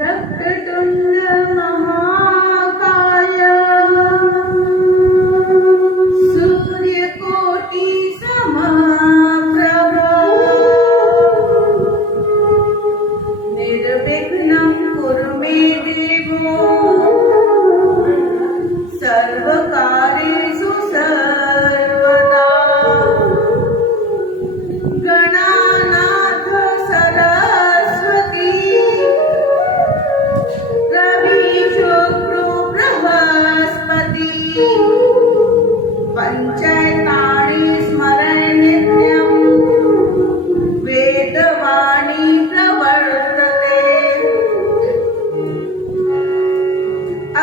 वक्रतुण्ड महाकाय सूर्यकोटि समप्रभ निर्विघ्नं कुरु मे देवो सर्वकार्येषु सर्वदा गणानाथ सरस्वती रवि शुक्र बृहस्पति पंचैतानि स्मरन् नित्यं वेदवाणी प्रवर्तते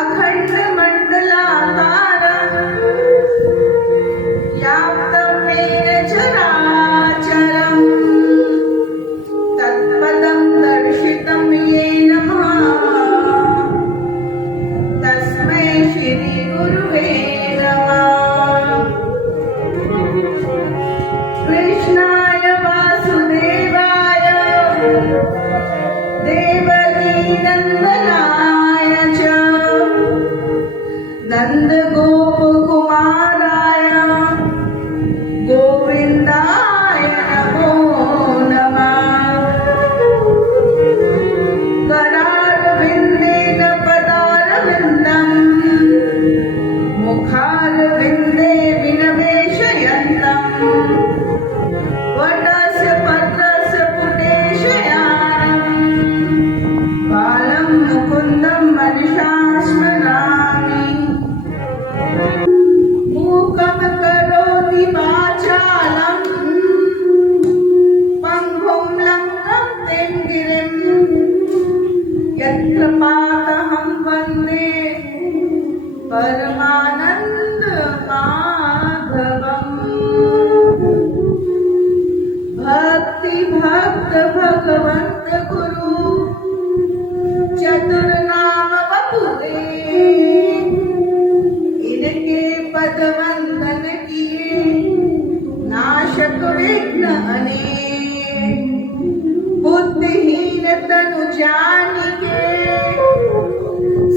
अखण्डमण्डलाकारं व्याप्तं येन चराचरं तत्पदं दर्शितं येन तस्मै श्री गुरुवे नमः। कृष्णाय वासुदेवाय देवकीनन्दनाय च नन्दगोपकुमाराय गोविन्दाय नमो नमः। करारविन्देन पदारविन्दम् मुखारविन्दे विनिवेशयन्तम् वटस्य पत्रस्य पुटे शयानम् बालं मुकुन्दं मनसा स्मरामि। मूकं करोति वाचालं पङ्गुं लङ्घयते गिरिं यत्कृपातहं वन्दे परमानन्दमाधवम्। भक्ति भक्त भगवन्त गुरु चतुर्नाम वपुदे इनके पद वंदन किए नाशक विघ्न अनेक। बुद्धिहीन तनु जानिके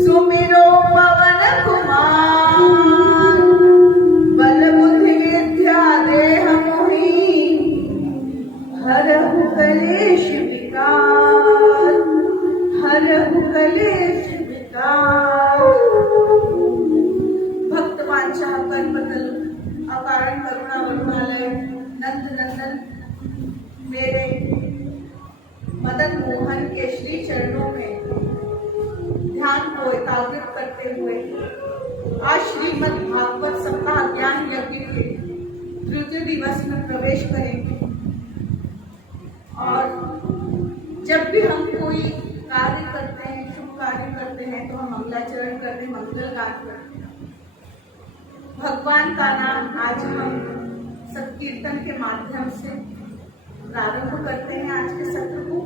सुमिरो पवन कुमार। बल बुद्धि विद्या देह मोहि हरहु कलेश विकार हरहु कलेश विकार। भक्तवांछा कल्पतरु अकारण करुणा वरुणालय नंद नंदन मेरे मदन मोहन के श्री चरणों में ध्यान को एकाग्रित करते हुए आज श्रीमद् भागवत सप्ताह ज्ञान यज्ञ के तृतीय दिवस में प्रवेश करेंगे। और जब भी हम कोई कार्य करते हैं, शुभ कार्य करते हैं, तो हम मंगलाचरण करते हैं, मंगल गान करते हैं। भगवान का नाम आज हम सत्कीर्तन के माध्यम से प्रारंभ करते हैं। आज के सत्र को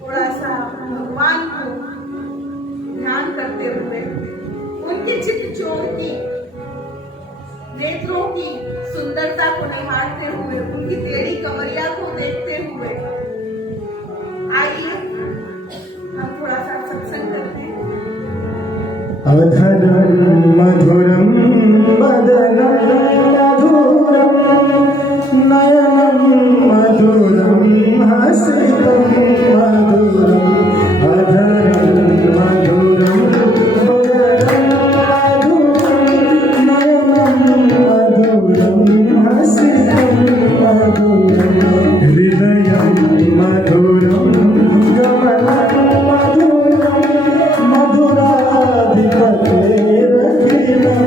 थोड़ा सा भगवान को ध्यान करते हुए उनके चित्त चोर की नेत्रों की सुंदरता को निहारते हुए उनकी टेढ़ी कमरिया को देखते हुए आइए हम थोड़ा सा सत्संग करते हैं। अधरं मधुरं वदनं मधुरं नयनं मधुरं हसितं मधुरम् अधरं मधुरं वदनं मधुरं नयनं मधुरं हसितं मधुरं हृदयं मधुरं गमनं मधुरं मधुराधिपतेरखिलम्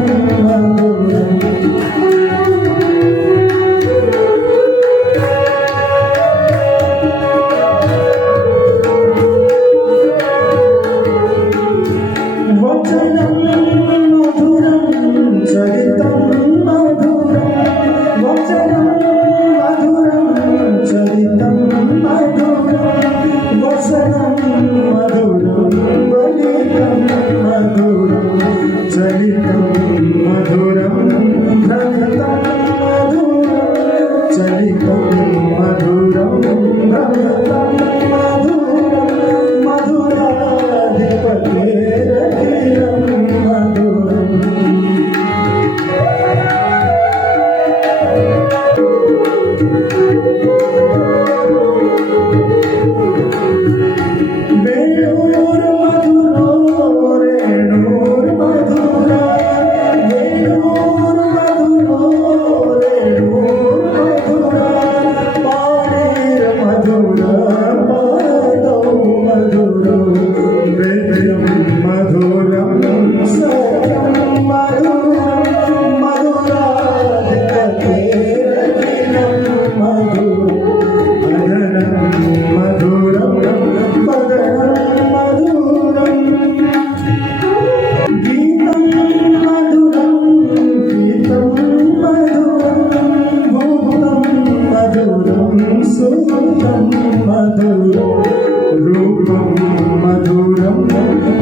मधुरं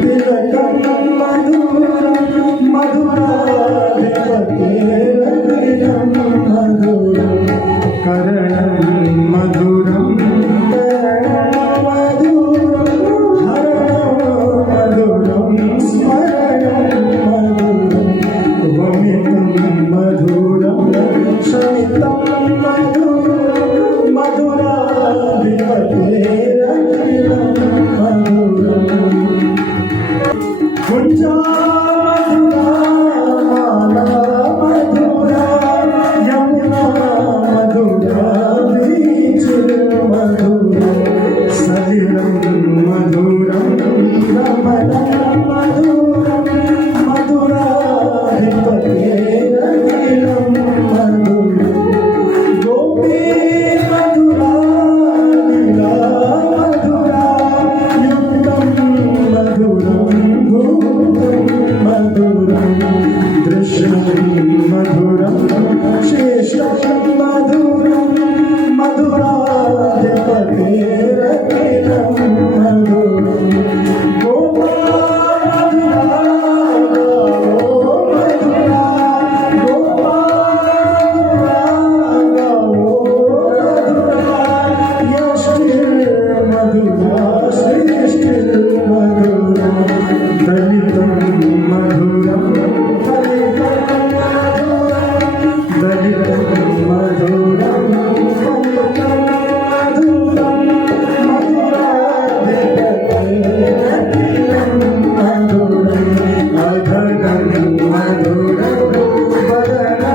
तिलकं मधुरं मधुराधिपतेरखिलं मधुरं करणं मधुरं करणं मधुरं हरणं मधुरं स्मरणं मधुरं वमितं मधुरं शमितं मधुरं मधुराधिपतेरखिलं मधुरम् कुञ्जा मधुरा यमुना मधुरा बीच मधुरा सलिलं मधुरं रमणं मधुरं मधुराधिपतेरखिलं मधुरं गोपी मधुरा लीला मधुरा युक्तं मधुरं भूतं मधुरं दृश्यं मधुरं शेषं मधुरं मधुराधिपतेरखिलं मधुरं गोपाल मधुरा मधुरा श्रेष्ठिर्मधुरा दलितं मधुरं दलितं मधुरं मधुराधिपतेरखिलं मधुरं अधगं मधुरं वदनं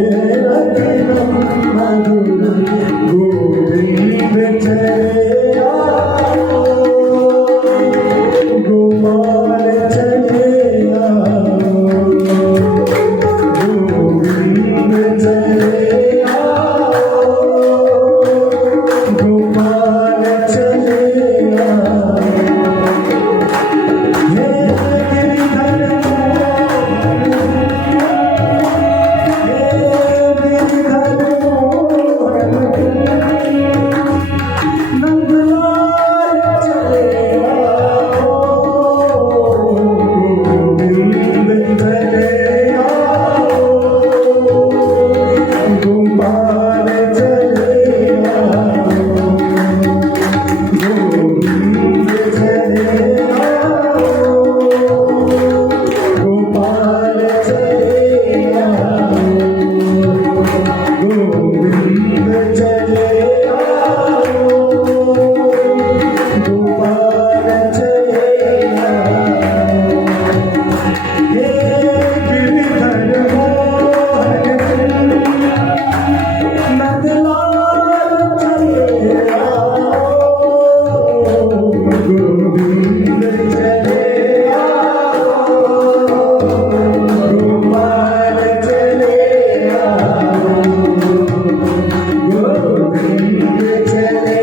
मधुराधिपतेरखिलं मधुरं गोपाल चले गोविंद चले गोपाल चले हे गिरिधर नंदलाल चले गोविंद चले गोपाल चले गोविंद चले गोपाल चले गोविंद चले गोपाल चले हे गिरिधर मोहन नंदलाल चले गोविंद चले गोपाल चले गोविंद चले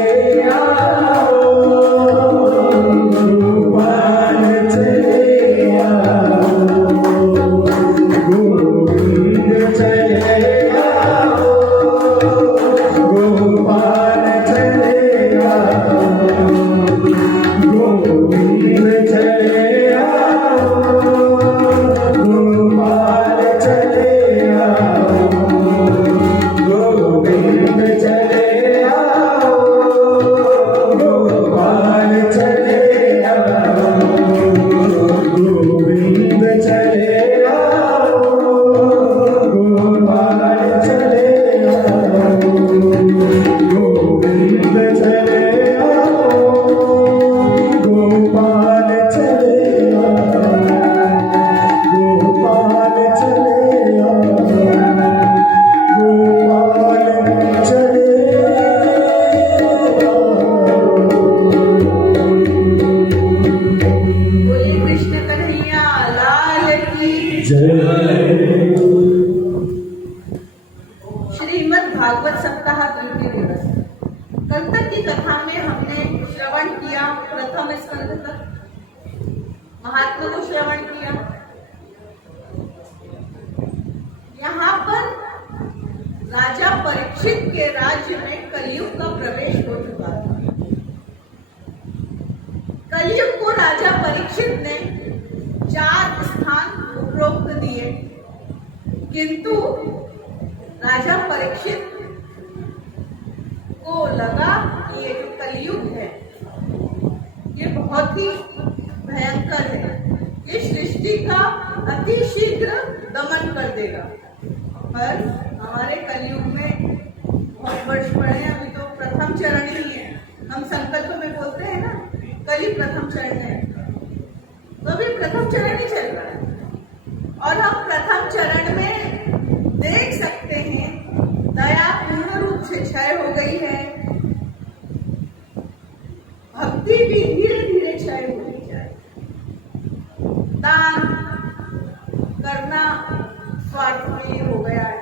गोपाल चले गोविंद चले गोपाल चले गोविंद चले गोपाल चले गोविंद चले गोपाल चले गोविंद चले प्रथम स्कंध तक महात्मा को श्रवण किया। यहाँ पर राजा परीक्षित के राज्य में कलयुग का प्रवेश हो चुका था। कलयुग को राजा परीक्षित ने 4 स्थान उपरोक्त दिए, किंतु राजा परीक्षित को लगा कि ये जो कलयुग है ये बहुत ही भयंकर है, ये सृष्टि का अति शीघ्र दमन कर देगा। पर हमारे कलयुग में बहुत वर्ष पड़े हैं, अभी तो प्रथम चरण ही है। हम संकल्प में बोलते हैं ना कल प्रथम चरण है, तो अभी प्रथम चरण ही चल रहा है और हम प्रथम चरण में देख सकते हैं दया पूर्ण रूप से क्षय हो गई है, भक्ति भी धीरे धीरे क्षय होती जाए, दान करना स्वार्थ में ही हो गया है,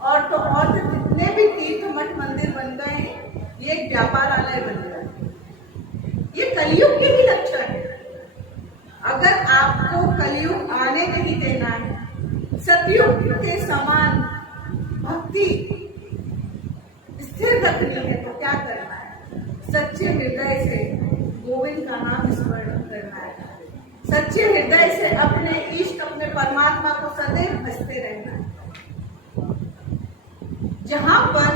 और तो और जितने भी तीर्थ मठ मंदिर बन गए हैं ये एक व्यापारालय बन गया है। ये कलयुग के ही लक्षण है। अगर आपको कलयुग आने नहीं देना है, सतयुग के समान भक्ति स्थिर रखनी है, तो क्या करना है? सच्चे हृदय से गोविंद का नाम स्मरण करना है, सच्चे हृदय से अपने इष्ट अपने परमात्मा को सदैव भजते रहना है। जहां पर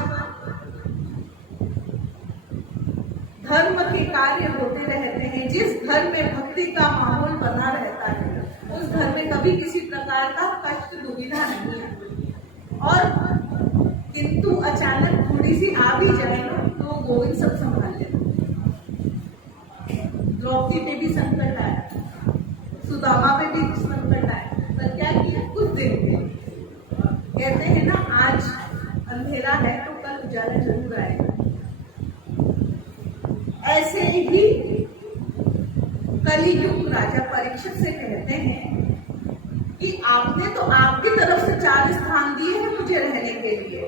धर्म के कार्य होते रहते हैं, जिस घर में भक्ति का माहौल बना रहता है, उस घर में कभी किसी प्रकार का कष्ट दुविधा नहीं है। और किंतु अचानक थोड़ी सी आ भी जाए ना तो गोविंद सब संभाल लेते। द्रौपदी पे भी संकट आया, सुदामा पे भी संकट आया, पर क्या किया? कुछ दिन के कहते हैं ना, आज अंधेरा है तो कल उजाला जरूर आएगा। ऐसे ही कलियुग राजा परीक्षित से कहते हैं कि आपने तो आपकी तरफ से 4 स्थान दिए हैं मुझे रहने के लिए,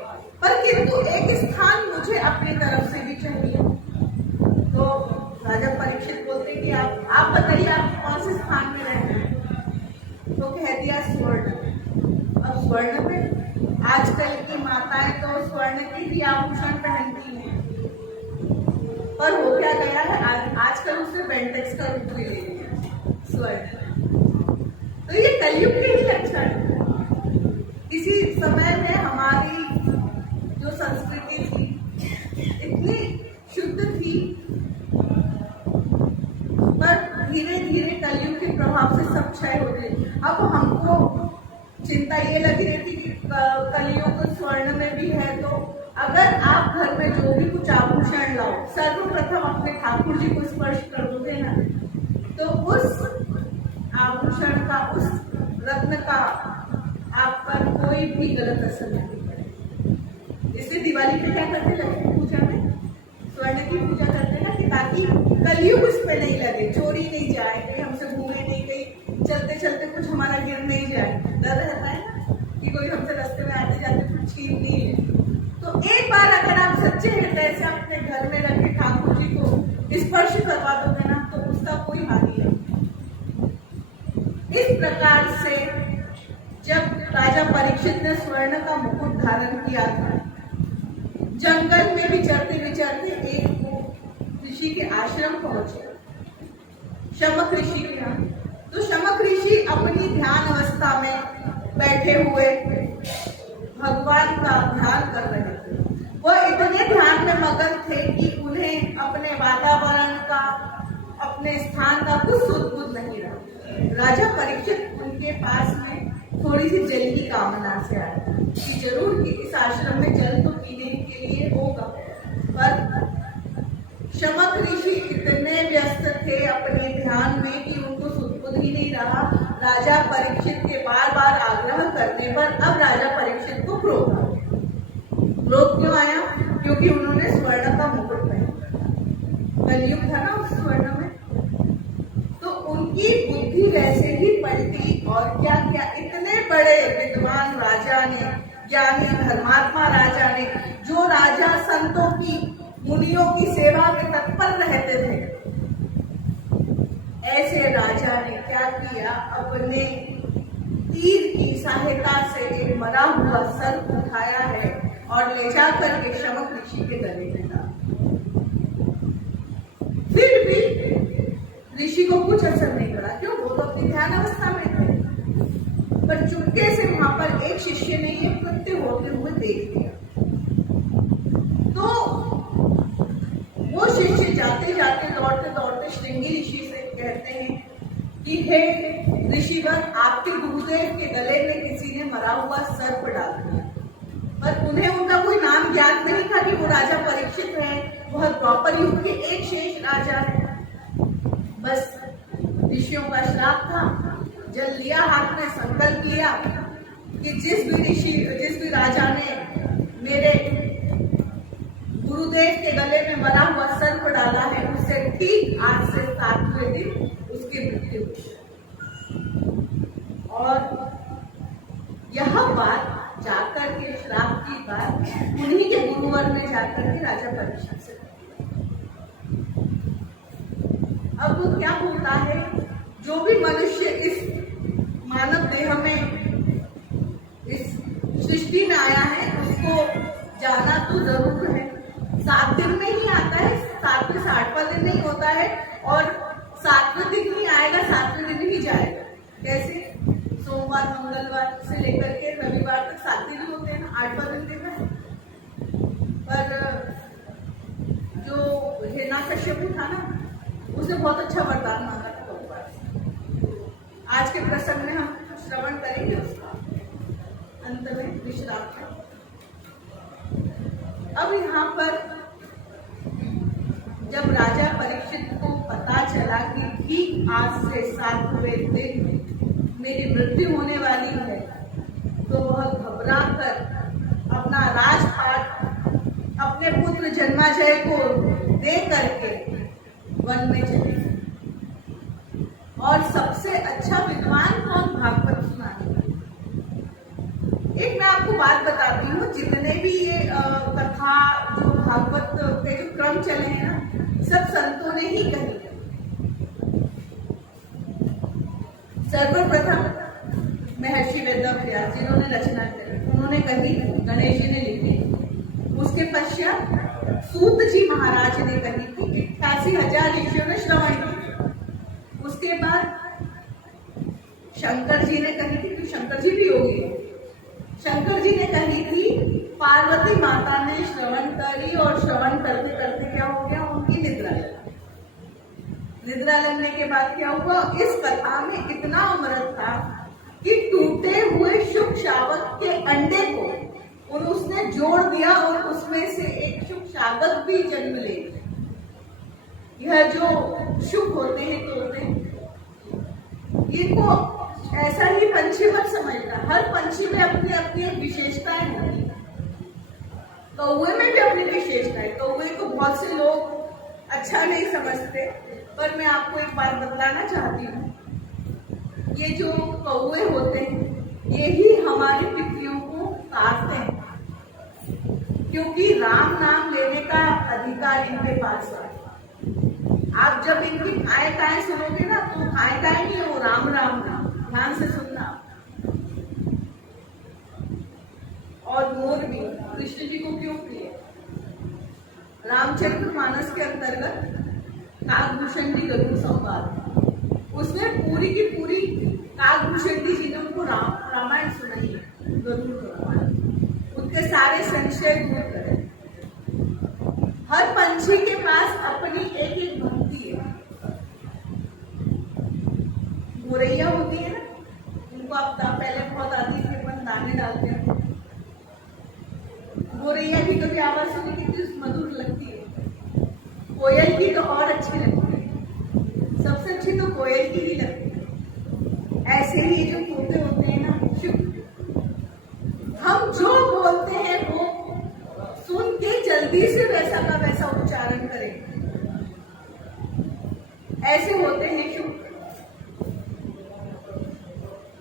पर किंतु एक स्थान मुझे अपनी तरफ से भी चाहिए। तो राजा परीक्षित बोलते कि आप बताइए आप कौन से स्थान में रहना है? तो कह दिया स्वर्ण। अब स्वर्ण में आजकल की माताएं तो स्वर्ण के ही आभूषण पहनती हैं, पर हो क्या गया है, आजकल उसने बेंटेक्स का रूप भी ले लिया स्वर्ण। तो ये कलयुग के ही लक्षण है। किसी समय में हमारी जो संस्कृति थी इतनी शुद्ध थी, पर धीरे धीरे कलयुग के प्रभाव से सब क्षय हो गई। अब हमको चिंता ये लगी रहती कि कलयुग स्वर्ण में भी है, तो अगर आप घर में जो भी कुछ आभूषण लाओ, सर्वप्रथम अपने ठाकुर जी को स्पर्श कर दोगे ना, तो उस आभूषण का, उस रत्न का आप पर कोई भी गलत असर नहीं पड़ेगा। इसलिए दिवाली पे क्या करते, लक्ष्मी पूजा में स्वर्ण की पूजा करते ना, कि ताकि कलयुग उस पे नहीं लगे, चोरी नहीं जाए, कहीं हमसे घूमे नहीं, कहीं चलते चलते कुछ हमारा गिर नहीं जाए। डर रहता है ना कि कोई हमसे रास्ते में आते जाते कुछ छीन नहीं ले। तो एक बार अगर आप सच्चे हृदय से अपने घर में रखे ठाकुर जी को स्पर्श करवा दोगे ना, तो उसका कोई हानि नहीं। इस प्रकार से जब राजा परीक्षित ने स्वर्ण का मुकुट धारण किया था, जंगल में विचरते विचरते एक ऋषि के आश्रम पहुंचे, शमक ऋषि के यहाँ। तो शमक ऋषि अपनी ध्यान अवस्था में बैठे हुए भगवान का ध्यान कर रहे थे। वो इतने ध्यान में मगन थे कि उन्हें अपने वातावरण का, अपने स्थान का कुछ सुध-बुध नहीं रहा। राजा परीक्षित उनके पास में थोड़ी सी जल की कामना से आया कि जरूर कि इस आश्रम में जल तो पीने के लिए होगा, पर शमक ऋषि इतने व्यस्त थे अपने ध्यान में कि उनको सुध-बुध ही नहीं रहा। राजा परीक्षित के बार बार आग्रह करने पर अब राजा परीक्षित को क्रोध आ गया। क्रोध क्यों आया? क्योंकि उन्होंने स्वर्ण का मुकुट पहना, कलयुग था ना उस स्वर्ण में, तो उनकी बुद्धि वैसे ही पलटी। और क्या क्या इतने बड़े विद्वान राजा ने, ज्ञानी धर्मात्मा राजा ने, जो राजा संतों की, मुनियों की सेवा में तत्पर रहते थे, ऐसे राजा ने क्या किया, अपने तीर की सहायता से एक मरा हुआ सर्प उठाया है और ले जाकर के शमक ऋषि के गले में डाला। फिर भी ऋषि को कुछ असर नहीं पड़ा, क्यों? वो तो अपनी ध्यान अवस्था में थे। पर चुपके से वहां पर एक शिष्य ने ये कृत्य होते हुए देख लिया। तो वो शिष्य जाते जाते दौड़ते दौड़ते श्रृंगी ऋषि से कहते हैं कि हे ऋषिवर, आपके गुरुदेव के गले में किसी ने मरा हुआ सर्प डाल दिया। पर उन्हें उनका कोई नाम ज्ञात नहीं था कि वो राजा परीक्षित है, वह द्वापर युग के एक शेष राजा है। बस ऋषियों का श्राप था। जल लिया हाथ में, संकल्प लिया कि जिस भी राजा ने मेरे गुरुदेव के गले में मरा हुआ सर्प डाला है, उससे ठीक आज से 7वें दिन उसकी मृत्यु हुई। और यह बात जाकर के श्राप की बात उन्हीं के गुरुवर ने जाकर के राजा परीक्षित से। अब वो क्या होता है, जो भी मनुष्य इस मानव देह में, इस सृष्टि में आया है, उसको जाना तो जरूर है। 7 दिन में ही आता है, 7वें से 8वां दिन नहीं होता है, और 7वें दिन ही आएगा, 7वें दिन ही जाएगा। कैसे? सोमवार मंगलवार से लेकर के रविवार तक 7 दिन होते हैं ना, 8वां दिन देखा है। पर जो हिरण्यकश्यप था ना, उसे बहुत अच्छा वरदान मांगा था भगवान से। आज के प्रसंग में हम श्रवण करेंगे उसका, अंत में विश्राम है। अब यहाँ पर जब राजा परीक्षित को पता चला कि ठीक आज से 7वें दिन मेरी मृत्यु होने वाली है, तो वह घबरा कर अपना राजपाट अपने पुत्र जन्माजय को दे करके वन में चले। और सबसे अच्छा विद्वान कौन? भागवत सुनाने। एक मैं आपको बात बताती हूँ, जितने भी ये कथा जो भागवत के जो क्रम चले हैं ना, सब संतों ने ही कही। सर्वप्रथम महर्षि वेदव्यास जिन्होंने रचना करी, उन्होंने कही, गणेश जी ने लिखी। उसके पश्चात सूत जी महाराज ने कही थी, 88,000 ऋषियों ने श्रवण की। उसके बाद शंकर जी ने कही थी, कि शंकर जी भी योगी है, शंकर जी ने कही थी। पार्वती माता ने श्रवण करी, और श्रवण करते करते क्या हो गया, उनकी निद्रा लगी। निद्रा लगने के बाद क्या हुआ, इस कथा में इतना अमृत था कि टूटे हुए शुक शावक के अंडे को उसने जोड़ दिया, और उसमें से एक शुक शावक भी जन्म ले। यह जो शुक होते हैं, तोते, इनको ऐसा ही पंछी मत समझना। हर पंछी में अपनी अपनी विशेषताएं होती है। कौवे में भी अपनी विशेषताएं। कौवे को बहुत से लोग अच्छा नहीं समझते, पर मैं आपको एक बात बतलाना चाहती हूँ। ये जो कौवे होते हैं, यही हमारी तिथियों को तारते हैं, क्योंकि राम नाम लेने का अधिकार इनके पास है। आप जब इनकी खाए खाए सुनोगे ना, तो खाए खाए नहीं, वो राम राम नाम, ध्यान से सुनना। और मोर भी कृष्ण जी को क्यों प्रिय? रामचरित मानस के अंतर्गत काकभूषण जी गरुड़ संवाद, उसमें पूरी की पूरी काकभूषण जी ने उनको रामायण सुनाई है, गरुड़ रामायण, उनके सारे संशय दूर करें। हर पंछी के पास अपनी एक एक भक्ति है। गोरैया होती है ना, उनको आप पहले बहुत आती थी, अपन दाने डालते हैं। गोरैया की कभी आवाज सुनी कितनी मधुर लगती है। कोयल की तो और अच्छी लगती है, सबसे अच्छी तो कोयल की ही लगती है। ऐसे ही जो तोते होते हैं ना, हम जो बोलते हैं वो सुन के जल्दी से वैसा का वैसा उच्चारण करें। ऐसे होते हैं शुक।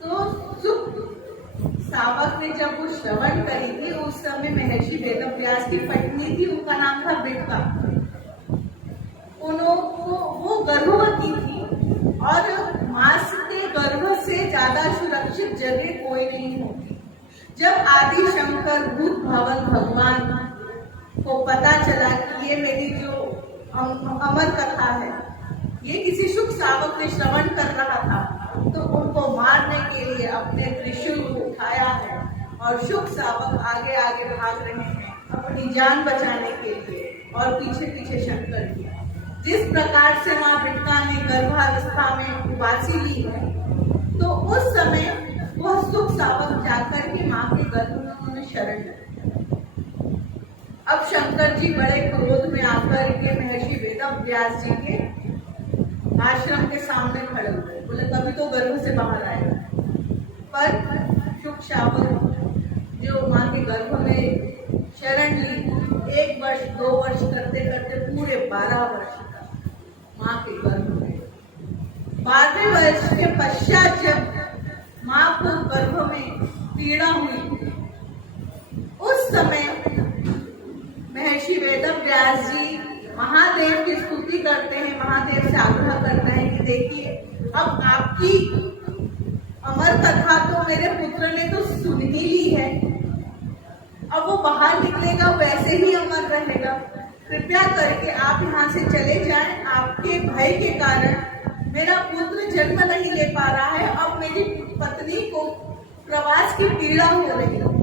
तो शुक सावक ने जब वो श्रवण करी थी, उस समय महर्षि वेदव्यास की पत्नी थी, उनका नाम था बिटका। वो गर्भवती थी, और माँ के गर्भ से ज्यादा सुरक्षित जगह कोई नहीं होती। जब आदि शंकर भूत भवन भगवान को पता चला कि ये मेरी जो अमर कथा है, ये किसी शुक सावक ने श्रवण कर रहा था, तो उनको मारने के लिए अपने त्रिशूल को उठाया है और शुक सावक आगे आगे भाग रहे हैं अपनी जान बचाने के लिए और पीछे पीछे शंकर जी। जिस प्रकार से माँ बिटका ने गर्भावस्था में उबासी ली है, तो उस समय वह शुक सावक जाकर के माँ के गर्भ में उन्होंने शरण ली। अब शंकर जी बड़े क्रोध में आकर के महर्षि वेदव्यास जी के आश्रम के सामने खड़े हुए, बोले कभी तो गर्भ से बाहर आएगा। पर शुक सावक जो माँ के गर्भ में शरण ली, 1 वर्ष 2 वर्ष करते करते पूरे 12 वर्ष तक माँ के गर्भ में। 12वें वर्ष के पश्चात जब माँ को गर्भ में पीड़ा हुई, उस समय महर्षि वेदव्यास जी महादेव की स्तुति करते हैं, महादेव से आग्रह करते हैं कि देखिए, अब आपकी अमर कथा तो मेरे पुत्र ने तो सुन ही ली है, अब वो बाहर निकलेगा वैसे ही अमर रहेगा। कृपया करके आप यहाँ से चले जाएं, आपके भय के कारण मेरा पुत्र जन्म नहीं ले पा रहा है, अब मेरी पत्नी को प्रवास की पीड़ा हो रही है।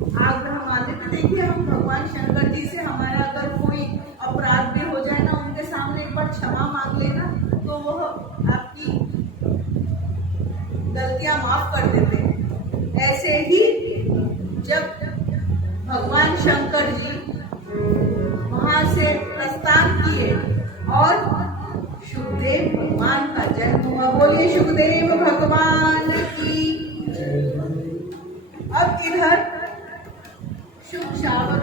आग्रह मानते तो देखिए, हम भगवान शंकर जी से हमारा अगर कोई अपराध भी हो जाए ना, उनके सामने एक बार क्षमा मांग लेना, तो वह आपकी गलतियां माफ कर देते हैं। ऐसे ही जब भगवान शंकर जी वहां से प्रस्थान किए और शुकदेव भगवान का जन्म हुआ। बोलिए शुकदेव भगवान की। अब इधर शुक सावक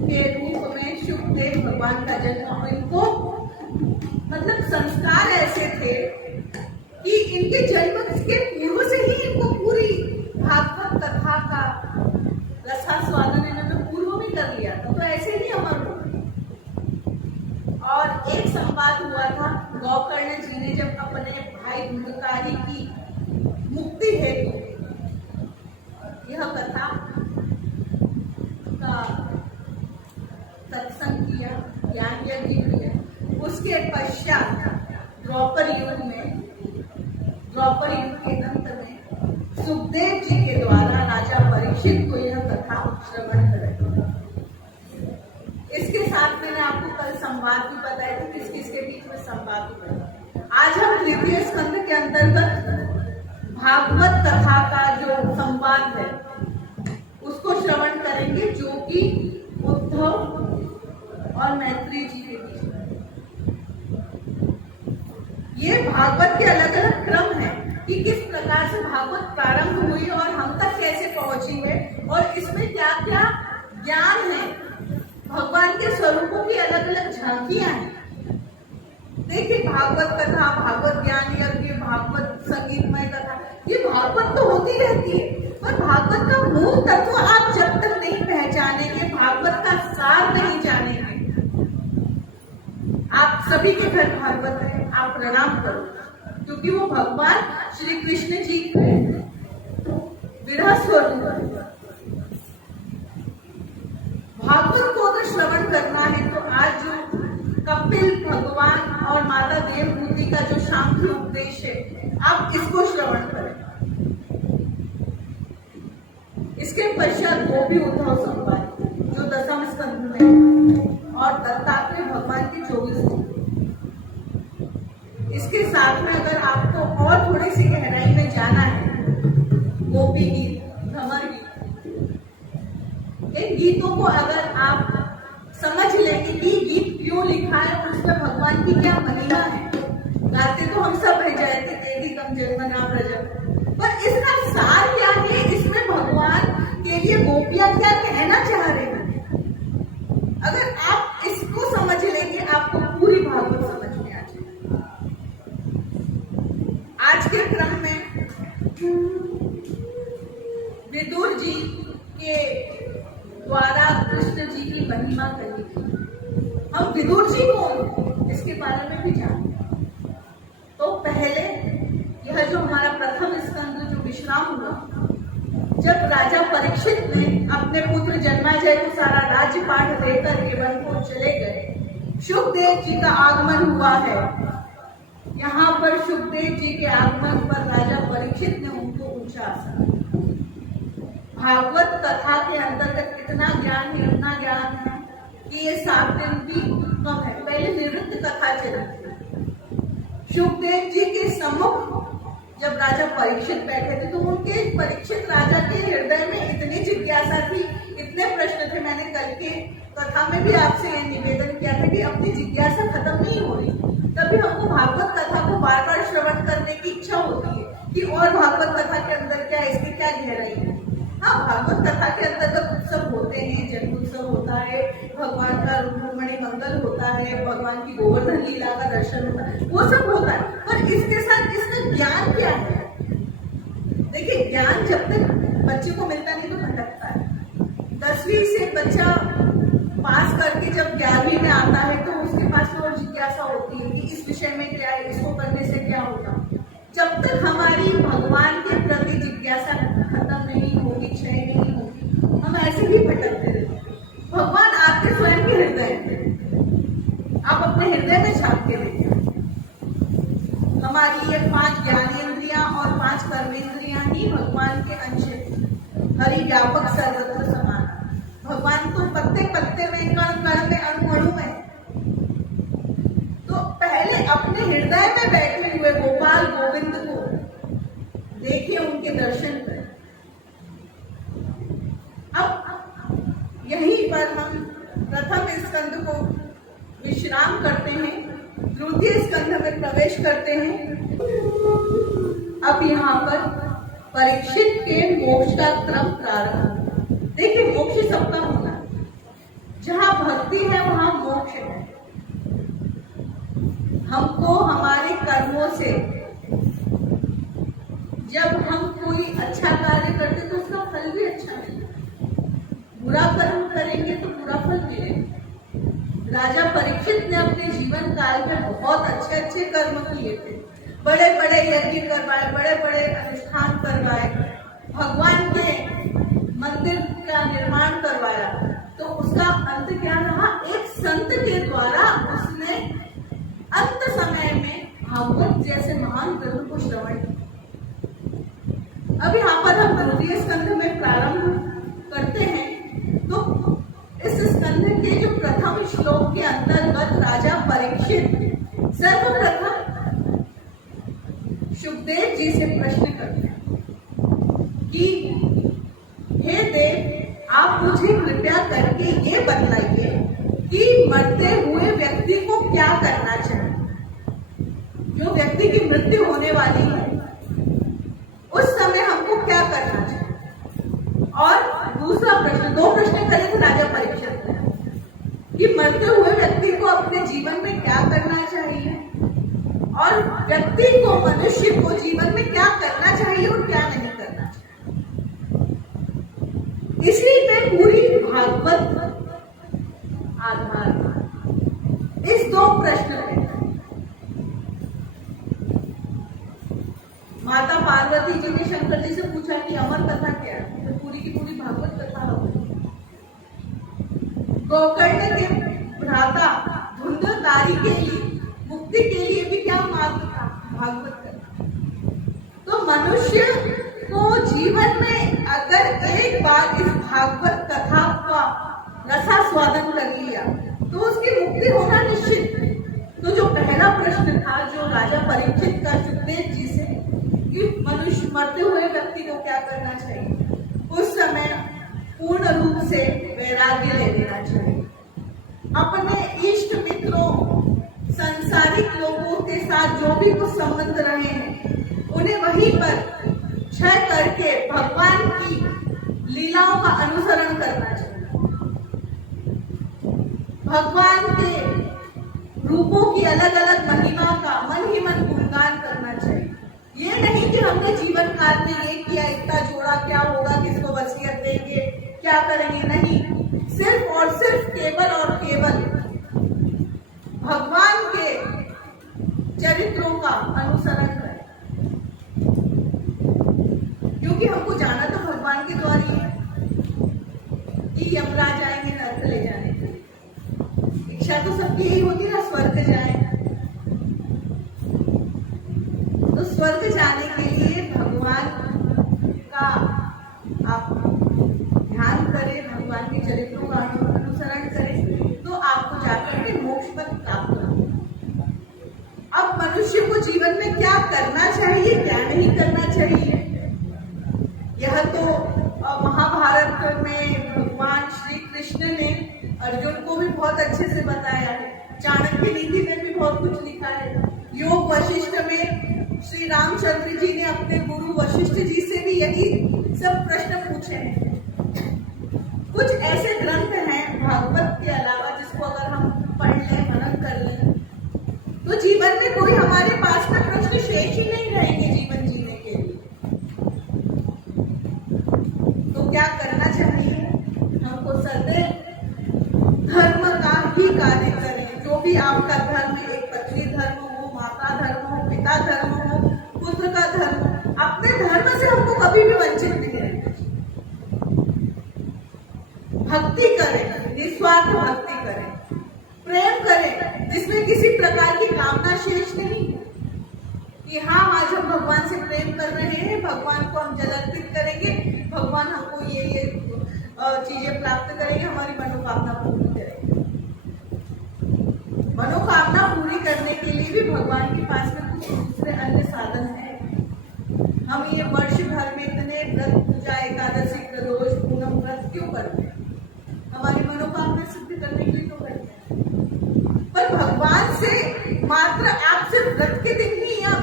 के रूप में शुकदेव भगवान का जन्म, इनको मतलब संस्कार ऐसे थे कि इनके जन्म के पूर्व से ही इनको पूरी भागवत कथा का रसास्वादन इन्होंने पूर्व में कर लिया था, तो ऐसे ही अमर हो गए। और एक संवाद हुआ था, गोकर्ण जी ने जब अपने भाई धुंधकारी की मुक्ति हेतु यह कथा का सत्संग किया, ज्ञान यज्ञ किया। उसके पश्चात द्रौपदी युग के अंत में सुखदेव जी के द्वारा राजा परीक्षित को यह कथा श्रवण कराई। इसके साथ मैंने आपको कल संवाद भी बताया था, किस किस के बीच में संवाद भी बताया। आज हम तृतीय स्कंद के अंतर्गत भागवत कथा का जो संवाद है उसको श्रवण करेंगे, जो कि उद्धव और मैत्री जी के बीच में। ये भागवत के अलग अलग क्रम है कि किस प्रकार से भागवत प्रारंभ हुई और हम तक कैसे पहुंची है, और इसमें क्या क्या ज्ञान है, भगवान के स्वरूपों की अलग अलग झांकियां हैं। देखिए, भागवत कथा, भागवत ज्ञान यज्ञ, भागवत संगीतमय कथा, ये भागवत तो होती रहती है, पर भागवत का मूल तत्व आप जब तक नहीं पहचानेंगे, भागवत का सार नहीं जानेंगे। आप सभी के घर भागवत है, आप प्रणाम करो, क्योंकि वो भगवान श्री कृष्ण जी के विरह स्वरूप है। भागवत को अगर श्रवण करना है तो आज जो कपिल भगवान और माता देवभूति का जो शांति उपदेश है, आप इसको श्रवण करें। इसके पश्चात गोपी उद्धव संवाद जो दसम स्कंध में, और दत्तात्रेय भगवान के 24। इसके साथ में अगर आपको और थोड़ी सी गहराई में जाना है, गोपी गीत, भ्रमर गीत, इन गीतों को अगर आप समझ लेंगे कि गीत क्यों लिखा है और उसमें भगवान की क्या महिमा है। गाते तो हम सब रह जाए थे, तेरी कम जन्मना व्रज, पर इसका सार क्या है, इसमें भगवान के लिए गोपियां क्या कहना चाह रहे हैं। अगर आप इसको समझ लेंगे, आपको पूरी भागवत समझ में आ जाएगी। आज के क्रम में विदुर जी के द्वारा कृष्ण जी की महिमा कही थी। हम विदुर जी कौन, इसके बारे में भी जानते हैं। तो पहले विश्राम हुआ। जब राजा परीक्षित ने अपने पुत्र जन्माजय को सारा राज्यपाठ देकर के वन को चले गए, शुकदेव जी का आगमन हुआ है। यहाँ पर शुकदेव जी के आगमन पर राजा परीक्षित ने उनको ऊंचा आसन। भागवत कथा के अंतर्गत इतना ज्ञान है, इतना ज्ञान है कि ये 7 दिन भी कम है। पहले निवृत्त कथा चली थी। शुकदेव जी के सम्मुख जब राजा परीक्षित बैठे थे तो उनके परीक्षित राजा के हृदय में इतनी जिज्ञासा थी, इतने प्रश्न थे। मैंने कल के कथा में भी आपसे ये निवेदन किया था कि अपनी जिज्ञासा खत्म नहीं हो रही। तभी हमको भागवत कथा को बार बार श्रवण करने की इच्छा होती है कि और भागवत कथा के अंदर क्या है, इसकी क्या गहराई है। हाँ, भागवत कथा के अंतर्गत उत्सव होते हैं, जन्म उत्सव होता है, भगवान का रुक्मिणी मंगल होता है, भगवान की गोवर्धन लीला का दर्शन होता है, वो सब होता है। पर इसके साथ इसका ज्ञान क्या है? देखिए, ज्ञान जब तक बच्चे को मिलता नहीं तो भटकता है। 10वीं से बच्चा पास करके जब 11वीं में आता है तो उसके पास और जिज्ञासा होती है कि इस विषय में क्या है, इसको करने से क्या होगा। जब तक हमारी भगवान के प्रति जिज्ञासा खत्म नहीं होगी, क्षय नहीं होगी, हम ऐसे ही भटकते रहेंगे। भगवान आपके स्वयं के हृदय में, आप अपने हृदय में झांक के देखिए। हमारी ये 5 ज्ञानेंद्रियां और 5 कर्मेंद्रियां ही भगवान के अंश हैं। हरि व्यापक सर्वत्र समान। भगवान तो पत्ते पत्ते में, कण कण में, अणु अणु में। तो पहले अपने हृदय में बैठे हुए गोपाल गोविंद को देखिए, उनके दर्शन करें। अब यहीं पर हम प्रथम स्कंद को विश्राम करते हैं, द्वितीय स्कंद में प्रवेश करते हैं। अब यहाँ पर परीक्षित के मोक्ष का क्रम प्रारंभ। देखिए, मोक्ष सबका होना है। जहाँ भक्ति है वहाँ मोक्ष है। हमको हमारे कर्मों से, जब हम कोई अच्छा कार्य करते तो उसका फल भी अच्छा मिलेगा। बुरा कर्म करेंगे तो बुरा फल मिलेगा। राजा परीक्षित ने अपने जीवन काल में बहुत अच्छे अच्छे कर्म किए थे। बड़े बड़े यज्ञ करवाए, बड़े बड़े अनुष्ठान करवाए, भगवान के मंदिर का निर्माण करवाया। तो उसका अंत क्या रहा? एक संत के द्वारा उसने अंत समय में भागवत जैसे महान ग्रंथ को श्रवण किया। अब यहाँ पर हम द्वितीय स्कंध में प्रारंभ करते हैं। तो इस स्कंध के जो प्रथम श्लोक के अंतर्गत राजा परीक्षित सर्वप्रथम शुकदेव जी से प्रश्न करते हैं कि हे देव, आप मुझे कृपया करके ये बताइए कि मरते हुए व्यक्ति को क्या करना चाहिए। जो व्यक्ति की मृत्यु होने वाली है उस समय हमको क्या करना चाहिए। और दूसरा प्रश्न, 2 प्रश्न करे थे राजा परीक्षित ने कि मरते हुए व्यक्ति को अपने जीवन में क्या करना चाहिए और व्यक्ति को, मनुष्य को जीवन में क्या करना चाहिए और क्या नहीं करना चाहिए। इसी पे पूरी भागवत आधार। इस 2 प्रश्न पे माता पार्वती जी ने शंकर जी से पूछा कि अमर कथा क्या है, तो पूरी की पूरी भागवत कथा हो। गोकर्ण के भ्राता धुंधलधारी के लिए मुक्ति के लिए भी क्या मार्ग था? भागवत कथा। तो मनुष्य को जीवन में अगर एक बार इस भागवत कथा का रसास्वादन कर लिया तो उसकी मुक्ति होना निश्चित है। तो जो पहला प्रश्न था जो राजा परीक्षित का शुकदेव जी से कि मनुष्य मरते हुए व्यक्ति को क्या करना चाहिए, उस समय पूर्ण रूप से वैराग्य ले लेना चाहिए। अपने इष्ट मित्रों, सांसारिक लोगों के साथ जो भी कुछ संबंध रहे हैं उन्हें वहीं पर क्षय करके भगवान की लीलाओं का अनुसरण करना चाहिए। भगवान के रूपों की अलग अलग महिमा का मन ही मन गुणगान करना चाहिए। ये नहीं कि हमने जीवन काल में ये किया, इतना जोड़ा, क्या होगा, किसको वसीयत देंगे, क्या करेंगे, नहीं। सिर्फ और सिर्फ केवल और केवल भगवान के चरित्रों का अनुसरण करें। कि यमराज आएंगे नरक ले जाने की। इच्छा तो सबकी यही होती है ना, स्वर्ग जाए। तो स्वर्ग जाने के लिए भगवान का आप ध्यान करें, भगवान के चरित्रों का अनुसरण करें, तो आपको जाकर के मोक्ष पद प्राप्त होगा। अब मनुष्य को जीवन में क्या करना चाहिए, क्या नहीं करना चाहिए, यह तो महाभारत में भगवान श्री कृष्ण ने अर्जुन को भी बहुत अच्छे से बताया है। चाणक्य नीति में भी बहुत कुछ लिखा है। योग वशिष्ठ में श्री रामचंद्र जी ने अपने गुरु वशिष्ठ जी से भी यही सब प्रश्न पूछे हैं। कुछ ऐसे ग्रंथ हैं भागवत के अलावा जिसको अगर हम पढ़ लें, मनन कर लें, तो जीवन में कोई हमारे पास में प्रश्न शेष ही नहीं रहेंगे जीवन जीने के लिए। तो क्या करना चाहिए, हमको सदैव धर्म का ही कार्य करें। जो भी आपका धर्म है, एक पत्नी धर्म हो, माता धर्म हो, पिता धर्म हो, पुत्र का धर्म, अपने धर्म से हमको कभी भी वंचित नहीं रहना। भक्ति करें, निस्वार्थ भक्ति करें, प्रेम करें जिसमें किसी प्रकार की कामना शेष नहीं है कि हाँ आज हम भगवान से प्रेम कर रहे हैं, भगवान को हम जल अर्पित करेंगे, भगवान हमको ये चीजें प्राप्त करेंगे, हमारी मनोकामना पूरी करेंगे। मनोकामना पूरी करने के लिए भी भगवान के पास में कुछ दूसरे अन्य साधन है। हम ये वर्ष भर में इतने व्रत, पूजा, एकादशी, प्रदोष, पूनम व्रत क्यों करते हैं? हमारी मनोकामना सिद्ध करने के लिए तो करते हैं। पर भगवान से मात्र आप सिर्फ व्रत के दिन ही या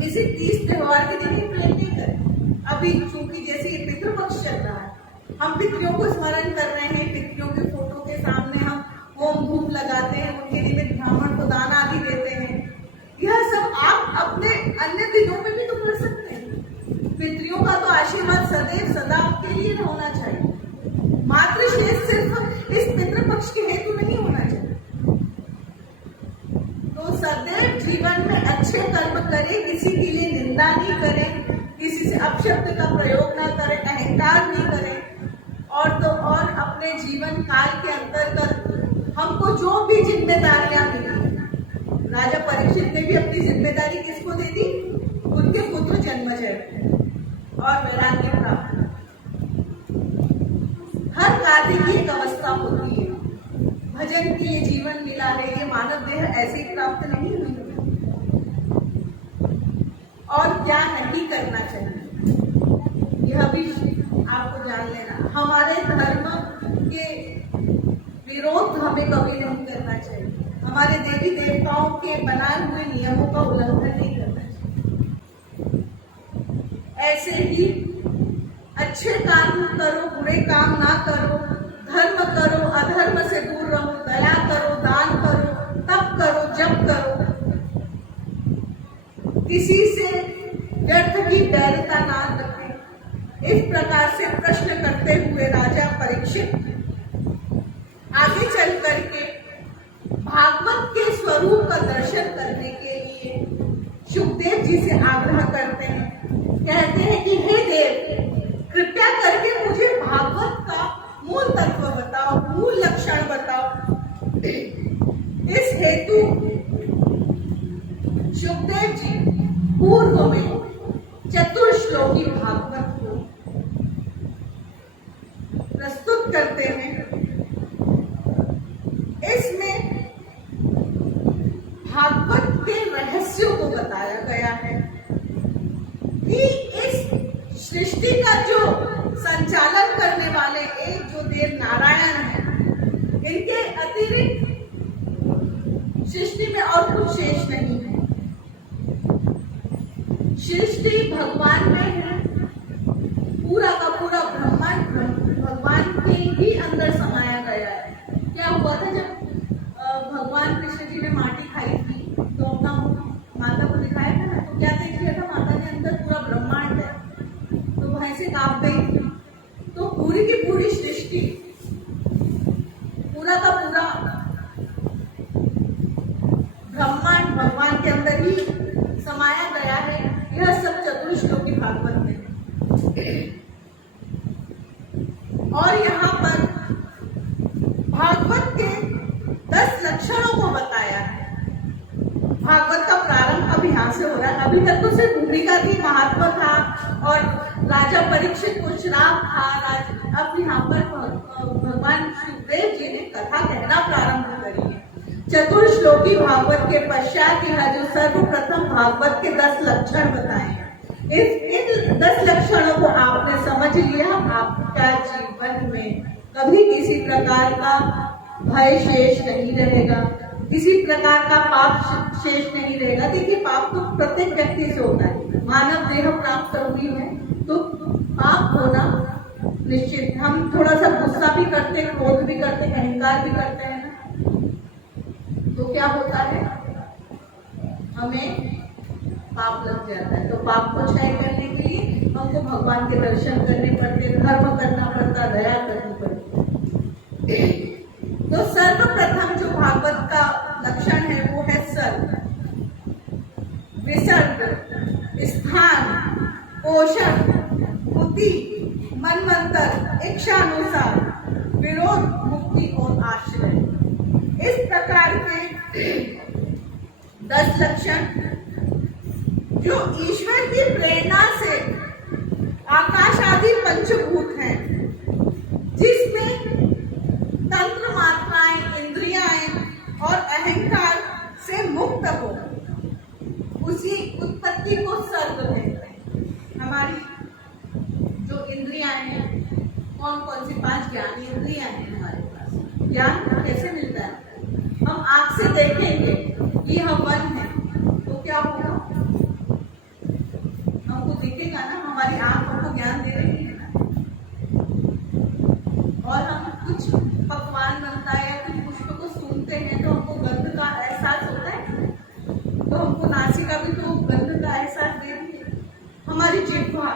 किसी तीज त्योहार के दिन ही प्रेम नहीं करें। अभी चूंकि जैसे ये पितृपक्ष चल रहा है, हम पितरियों को स्मरण कर रहे हैं, पितरियों के फोटो के सामने हम होम धूप लगाते हैं, उनके लिए ब्राह्मण को दान आदि देते हैं। यह सब आप अपने अन्य दिनों में भी तो कर सकते हैं। पितरियों का तो आशीर्वाद सदैव सदा आपके लिए होना चाहिए, मात्र शेष सिर्फ इस पितृपक्ष के हेतु नहीं होना चाहिए। तो सदैव जीवन में अच्छे कर्म करें, किसी के लिए निंदा नहीं करें, किसी से अपशब्द का प्रयोग ना करें, अहंकार नहीं करें, और तो और अपने जीवन काल के अंतर्गत हमको जो भी जिम्मेदारियां मिली, राजा परीक्षित ने भी अपनी जिम्मेदारी किसको दे दी? उनके पुत्र जन्मेजय और वैराग्य प्राप्त। हर कार्य की एक अवस्था होती है। भजन की ये जीवन मिला है, ये मानव देह ऐसे ही प्राप्त नहीं हुई। और क्या नहीं करना चाहिए यह भी आपको जान लेना। हमारे धर्म के विरोध हमें कभी नहीं करना चाहिए। हमारे देवी देवताओं के बनाए हुए नियमों का उल्लंघन नहीं करना चाहिए। ऐसे ही अच्छे काम करो, बुरे काम ना करो, धर्म करो, अधर्म से दूर रहो, दया करो, दान करो, तप करो, जप करो, किसी से व्यर्थ की बैरता ना रखें। इस प्रकार से प्रश्न करते हुए राजा परीक्षित आगे चल करके भागवत के स्वरूप का दर्शन करने के लिए शुकदेव जी से आग्रह करते हैं। कहते हैं कि हे देव, कृपया करके मुझे भागवत का मूल तत्व बताओ, मूल लक्षण बताओ। इस हेतु शुकदेव जी पूर्व में चतुर्श्लोकी भागवत को प्रस्तुत करते हैं। इसमें भागवत के रहस्यों को बताया गया है कि इस सृष्टि का जो संचालन करने वाले एक जो देव नारायण है, इनके अतिरिक्त सृष्टि में और कुछ शेष नहीं है। सृष्टि भगवान में है, पूरा का पूरा ब्रह्मांड भगवान के ही अंदर समाया गया है। क्या हुआ था जब भगवान कृष्ण जी ने माटी खाई थी तो अपना माता को दिखाया था ना, तो क्या देख लिया था? माता के अंदर पूरा ब्रह्मांड है। तो वह ऐसे कांप गई थी। तो पूरी की पूरी सृष्टि, पूरा का पूरा ब्रह्मांड भगवान के अंदर ही समाया गया है। यह सब चतुर्श्लोकी भागवत में। और यहाँ पर भागवत के 10 लक्षणों को बताया है। भागवत का प्रारंभ अब यहाँ से हो रहा है। अभी तक तो सिर्फ भूमिका की महत्व था और राजा परीक्षित को श्राप था। अब यहाँ पर भगवान सुखदेव जी ने कथा कहना प्रारंभ करी है। चतुर्श्लोकी भागवत के पश्चात यह जो सर्वप्रथम भागवत के 10 लक्षण बताए हैं। इन 10 लक्षणों को आपने समझ लिया, आपका जीवन में कभी किसी प्रकार का भय शेष नहीं रहेगा, किसी प्रकार का पाप शेष नहीं रहेगा। देखिए, पाप तो प्रत्येक व्यक्ति से होता है। मानव देह प्राप्त हुई है तो पाप होना निश्चित। हम थोड़ा सा गुस्सा भी करते हैं, क्रोध भी करते हैं, अहंकार भी करते हैं ना, तो क्या होता है, हमें पाप लग जाता है। तो पाप को क्षय करने के लिए हमको भगवान के दर्शन करने पड़ते, धर्म करना पड़ता, दया करनी पड़ती। तो सर्वप्रथम जो भागवत का लक्षण है वो है सर्ग, विसर्ग, स्थान, पोषण, बुद्धि, मनवंतर, इच्छानुसार, विरोध, मुक्ति और आश्रय। इस प्रकार के 10 लक्षण जो ईश्वर की प्रेरणा से आकाश आदि पंचभूत हैं, जिसमें तंत्र मात्राएं, इंद्रियाएं और अहंकार से मुक्त हो, उसी उत्पत्ति को सर्ग कहते हैं। हमारी जो इंद्रियां हैं, कौन कौन सी 5 ज्ञान इंद्रियां हैं हमारे पास। ज्ञान कैसे मिलता है? हम आंख से देखेंगे कि हम वन है तो क्या होगा, हमको दिखेगा ना, हमारी आंख हमको ज्ञान दे रही है ना। और हम कुछ पकवान बनता है या कुछ पुष्प को सूंघते हैं तो हमको गंध का एहसास होता है, तो हमको नासिका भी तो गंध का एहसास दे रही है। हमारी जिह्वा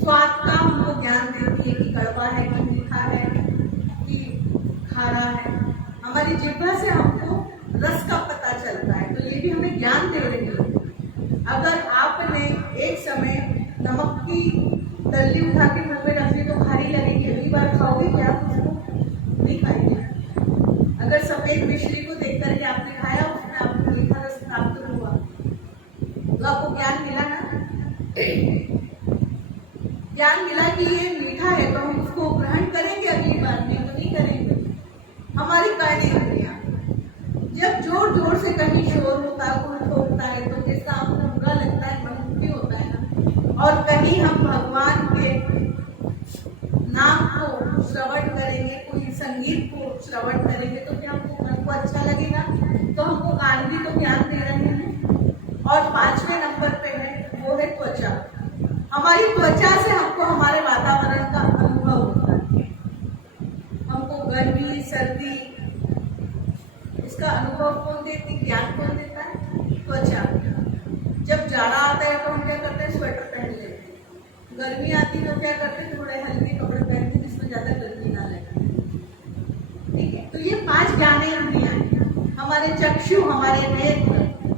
स्वाद का हमको ज्ञान देती है कि कड़वा है, कि मीठा है, कि खारा है। हमारी जिह्वा से हमको रस का पता चलता है, तो ये भी हमें ज्ञान दे रही है। अगर आपने एक समय नमक की डल्ली उठा के मुंह में रख ली तो खारी लगेगी, अगली बार खाओगे क्या उसको? नहीं खाएंगे। अगर सफेद मिश्री को देख करके आपने खाया, उसमें आपको मीठा रस प्राप्त हुआ तो आपको ज्ञान मिला ना, ज्ञान मिला कि ये मीठा है तो हम उसको ग्रहण करेंगे, अगली बार नहीं तो नहीं करेंगे। हमारी कर्णेंद्रियां जब जोर जोर से कहीं शोर होता है, कोई ठोकता है तो जैसा हमको बुरा लगता है, मन दुखी होता है ना। और कहीं हम भगवान के नाम को श्रवण करेंगे, कोई संगीत को श्रवण करेंगे तो क्या हमको मन को अच्छा लगेगा, तो हमको कान भी तो ज्ञान दे रहे हैं। और 5वें नंबर पे है वो है त्वचा। हमारी त्वचा से हमको हमारे वातावरण का अनुभव होता है। हमको गर्मी, सर्दी, इसका अनुभव कौन देती, ज्ञान कौन देता है? त्वचा। जब जाड़ा आता है तो हम क्या करते हैं, स्वेटर पहन लेते हैं। गर्मी आती है तो क्या करते हैं, थोड़े हल्के कपड़े पहनते हैं जिसमें ज्यादा गर्मी ना लगे। ठीक है, तो ये 5 ज्ञानेंद्रियां हैं। हमारे चक्षु, हमारे नेत्र,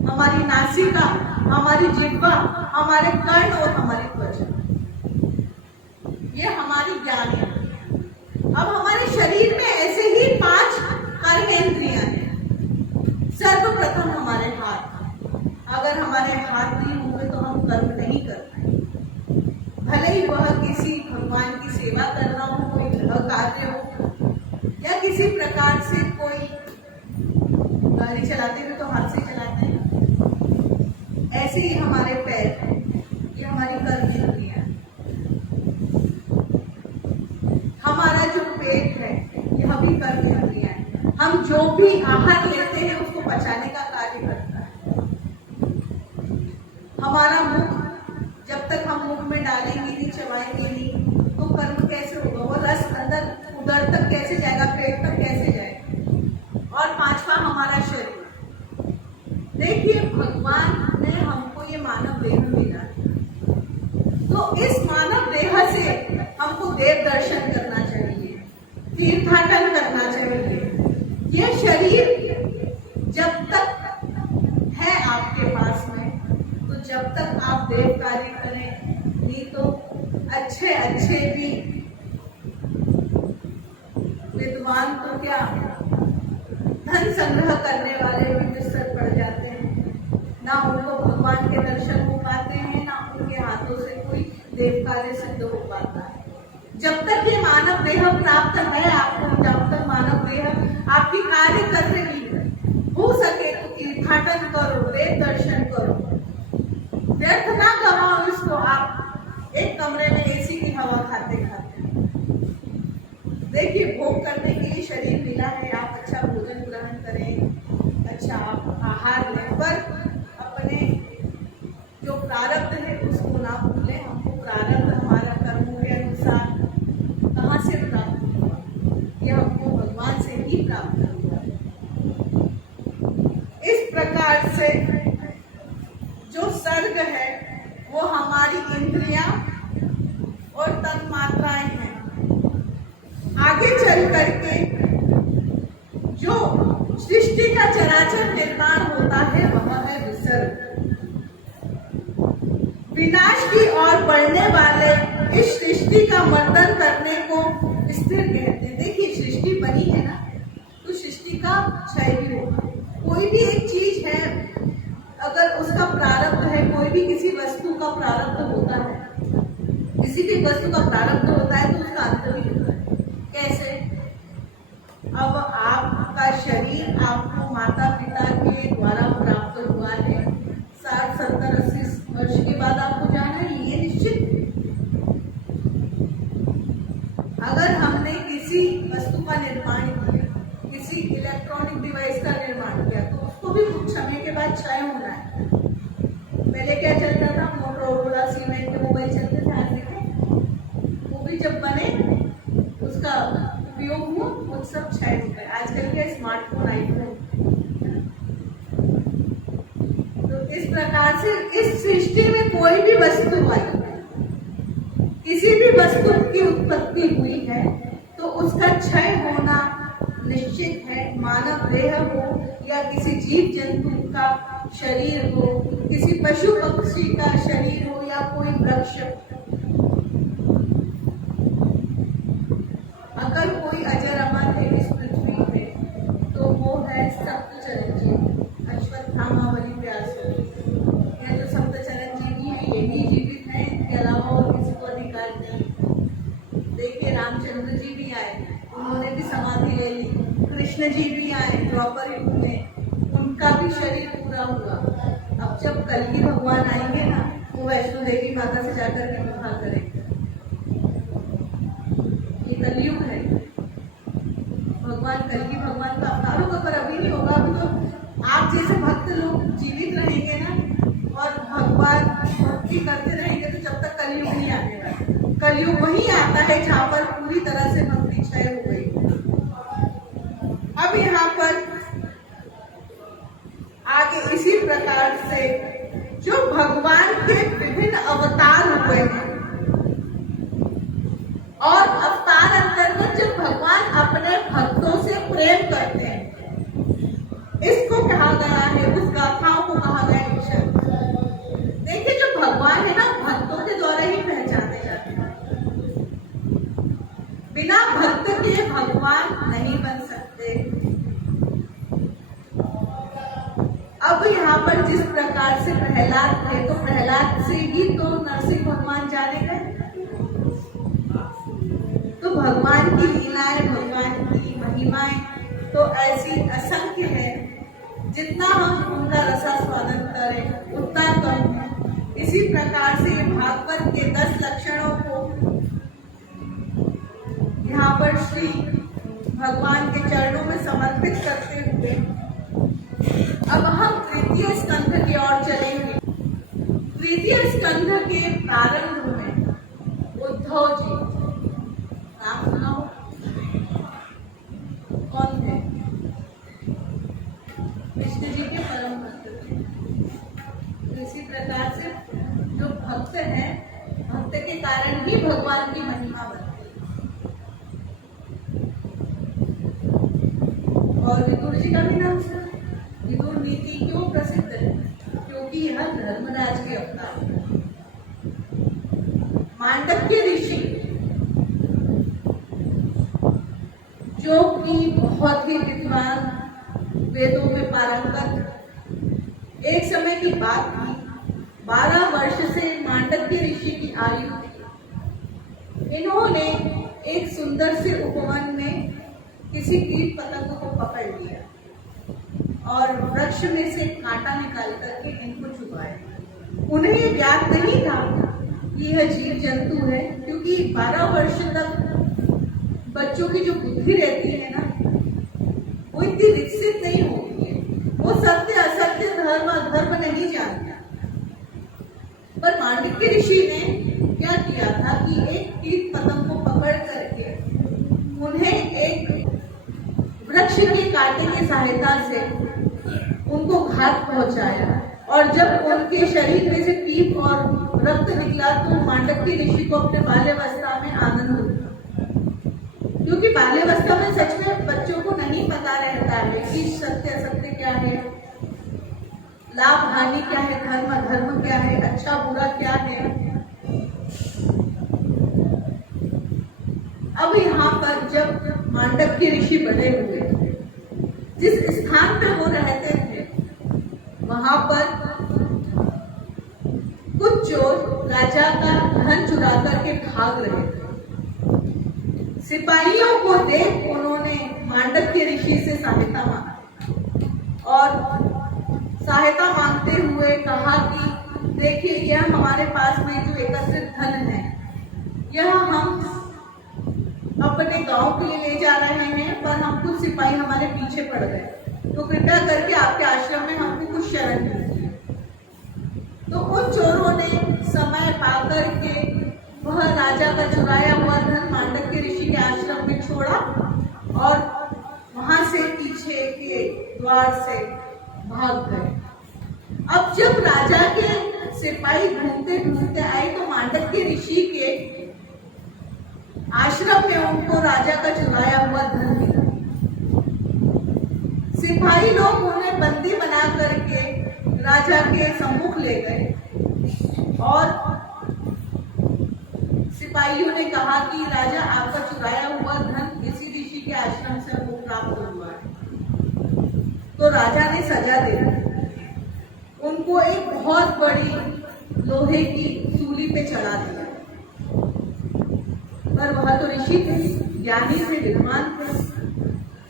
हमारी नासिका, हमारी जिह्वा, हमारे कर्ण और हमारी त्वचा, ये हमारी ज्ञान है। अब हमारे शरीर में ऐसे ही 5 कर्मेंद्रियां हैं। सर्वप्रथम हमारे हाथ। अगर हमारे हाथ नहीं होंगे तो हम कर्म नहीं कर पाएंगे। भले ही वह किसी भगवान की सेवा करना हो, कोई गृह कार्य हो, या किसी प्रकार से कोई गाड़ी चलाते हुए तो हाथ से चलाते हैं, ऐसे ही हमारे पैर हैं, ये हमारी कर्मेंद्रियां हैं। हमारा जो पेट है यह भी कर्मेंद्रियां हैं। हम जो भी आहार लेते हैं उसको पचाने का कार्य करता है। हमारा मुख, जब तक हम मुख में डालेंगे नहीं, चबाएंगे नहीं, तो कर्म कैसे होगा? वो रस अंदर उदर तक कैसे जाएगा, पेट तक कैसे जाएगा? और 5वां हमारा शरीर। देखिए, भगवान ने हमको ये मानव देह मिला, तो इस मानव देह से हमको देव दर्शन करना चाहिए, तीर्थाटन करना चाहिए। यह शरीर जब तक है आपके पास में, तो जब तक आप देव कार्य करें, नहीं तो अच्छे भी विद्वान तो क्या संग्रह करने वाले भी विसर पड़ जाते हैं। ना उनको भगवान के दर्शन हो पाते हैं, ना उनके हाथों से कोई देव कार्य सिद्ध हो पाता है। जब तक ये मानव देह प्राप्त है आपको, जब तक मानव देह आपकी कार्य कर रही है, हो सके तो तीर्थाटन करो, वेद दर्शन करो, व्यर्थ ना गवाओ इसको। आप एक कमरे में एसी की हवा खाते खाते देखिए, भोग करने के लिए शरीर मिला है, आप अच्छा भोजन ग्रहण करें, अच्छा आप आहार लें, पर अपने जो प्रारब्ध है उसको ना भूलें। हमको प्रारब्ध हमारा कर्मों के अनुसार कहाँ से प्राप्त हुआ, यह हमको भगवान से ही प्राप्त हुआ। इस प्रकार से जो सर्ग है वो हमारी इंद्रियां और तन मात्राएं हैं। आगे चल करके जो सृष्टि का चराचर निर्माण होता है वह है विसर्ग। विनाश की ओर बढ़ने वाले इस सृष्टि का मर्दन करने को स्थिर कहते हैं। देखिए, सृष्टि बनी है ना, तो सृष्टि का क्षय भी होगा। कोई भी एक चीज है, अगर उसका प्रारब्ध है, कोई भी किसी वस्तु का प्रारब्ध होता है, किसी भी वस्तु का प्रारब्ध होता है तो उसका अंत भी होता है। कैसे? अब आपका शरीर आपको माता पिता के द्वारा प्राप्त हुआ है, 60, 70, 80 वर्ष के बाद आपको जाना है, ये निश्चित है। अगर हमने किसी वस्तु का निर्माण किया, किसी इलेक्ट्रॉनिक डिवाइस का निर्माण किया, तो उसको भी कुछ समय के बाद क्षय होना है। पहले क्या चलता था? मोटरोला, सीमेंट के मोबाइल चलते थे, आज देखें वो भी जब बने उसका उपयोग हुआ, वो सब क्षय हो गए। आजकल के स्मार्टफोन, आईफोन। तो इस प्रकार से इस सृष्टि में कोई भी वस्तु आई, किसी भी वस्तु की उत्पत्ति हुई है तो उसका क्षय होना निश्चित है। मानव देह हो या किसी जीव जंतु का शरीर हो, किसी पशु पक्षी का शरीर हो या कोई वृक्ष, अगर कोई अजर अमर है इस पृथ्वी पे तो वो है सप्त चिरंजीव अश्वत्थामा बलि व्यास। यह जो सप्त चिरंजीवी है ये ही जीवित है, इनके अलावा और किसी को अधिकार नहीं। देखिए, रामचंद्र जी भी आए, उन्होंने भी समाधि ले ली। कृष्ण जी भी आए द्वापर युग में, उनका भी शरीर पूरा हुआ। अब जब कलगी भगवान आएंगे ना, वो वैष्णो देवी माता से जाकर के विवाह करेंगे। ये कलयुग है, भगवान कलगी भगवान का अवतार होगा, पर अभी नहीं होगा। अभी तो आप जैसे भक्त लोग जीवित रहेंगे ना और भगवान भक्ति करते रहेंगे, तो जब तक कलयुग नहीं आएगा। कलयुग वही आता है जहाँ पर पूरी तरह से भक्ति क्षय हो गई। अब यहाँ पर आगे इसी प्रकार से जो भगवान के विभिन्न अवतार हुए हैं और अवतार अंतर्गत जब भगवान अपने भक्तों से प्रेम करते हैं, इसको कहा गया है, उस गाथाओं को कहा गया है। देखिए, जो भगवान है ना, भक्तों के द्वारा ही पहचाने जाते हैं। बिना भक्त के भगवान नहीं बन सकते। अब यहाँ पर जिस प्रकार से प्रहलाद थे, तो प्रहलाद से ही तो नरसिंह भगवान जाने गए। तो भगवान की लीलाएं, भगवान की महिमाएं तो ऐसी असंख्य है, जितना हम उनका रसास्वादन करें उतना कम है। इसी प्रकार से भागवत के 10 लक्षणों को यहाँ पर श्री भगवान के चरणों में समर्पित करते हुए अब हम तृतीय स्कंध की ओर चलेंगे। तृतीय स्कंध के प्रारंभ में उद्धव जी, नाम सुना हो? कौन थे? कृष्ण जी के परम भक्त थे। इसी प्रकार से जो भक्त है, भक्त के कारण ही भगवान की महिमा बनती है। और विदुर जी का भी नाम सुना। विदुर नीति क्यों प्रसिद्ध है? क्योंकि यह धर्मराज के अवतार है। मांडव्य ऋषि जो कि बहुत ही विद्वान वेदों में पारंगत। एक समय की बात थी, 12 वर्ष से मांडव्य ऋषि की आयु थी। इन्होंने एक सुंदर से उपवन में किसी कीट पतंग को पकड़ लिया और वृक्ष में से कांटा निकाल करके इनको चुभाया। उन्हें ज्ञात नहीं था कि यह जीव जंतु है, क्योंकि 12 वर्ष तक बच्चों की जो बुद्धि रहती है ना, वो इतनी विकसित नहीं होती है। वो सत्य असत्य धर्म अधर्म नहीं जानता। पर मांडव्य ऋषि ने क्या किया था कि एक कीट पतंग को पकड़ करके उन्हें एक वृक्ष के कांटे की सहायता से उनको घात पहुंचाया, और जब उनके शरीर में से पीप और रक्त निकला तो मांडव्य ऋषि को अपने बाल्यावस्था में आनंद हुआ, क्योंकि बाल्यावस्था में सच में बच्चों को नहीं पता रहता है कि सत्य असत्य क्या है, लाभ हानि क्या है, धर्म अधर्म क्या है, अच्छा बुरा क्या है। अब यहाँ पर जब मांडव्य ऋषि बड़े हुए, जिस स्थान पर वो रहते थे वहां पर कुछ चोर राजा का धन चुरा करके भाग रहे थे। सिपाहियों को देख उन्होंने मांडव्य ऋषि से सहायता मांगी और सहायता मांगते हुए कहा कि देखिए, यह हमारे पास में जो एकत्रित धन है, यह हम अपने गांव के लिए ले जा रहे हैं, पर हम कुछ सिपाही हमारे पीछे पड़ गए, तो कृपया करके आपके आश्रम में हमको कुछ शरण दीजिए। तो उन चोरों ने समय पाकर के वह राजा का चुराया हुआ धन मांडव्य ऋषि के आश्रम में छोड़ा और वहां से पीछे के द्वार से भाग गए। अब जब राजा के सिपाही ढूंढते ढूंढते आए तो मांडव्य ऋषि के आश्रम में उनको राजा का चुराया हुआ धन मिला। सिपाही लोग उन्हें बंदी बना करके राजा के सम्मुख ले गए और सिपाहियों ने कहा कि राजा, आपका चुराया हुआ धन इसी ऋषि के आश्रम से हमको प्राप्त हुआ है। तो राजा ने सजा दे दी, उनको एक बहुत बड़ी लोहे की सूली पे चढ़ा दिया। पर वह तो ऋषि थे, ज्ञानी थे, विद्वान थे।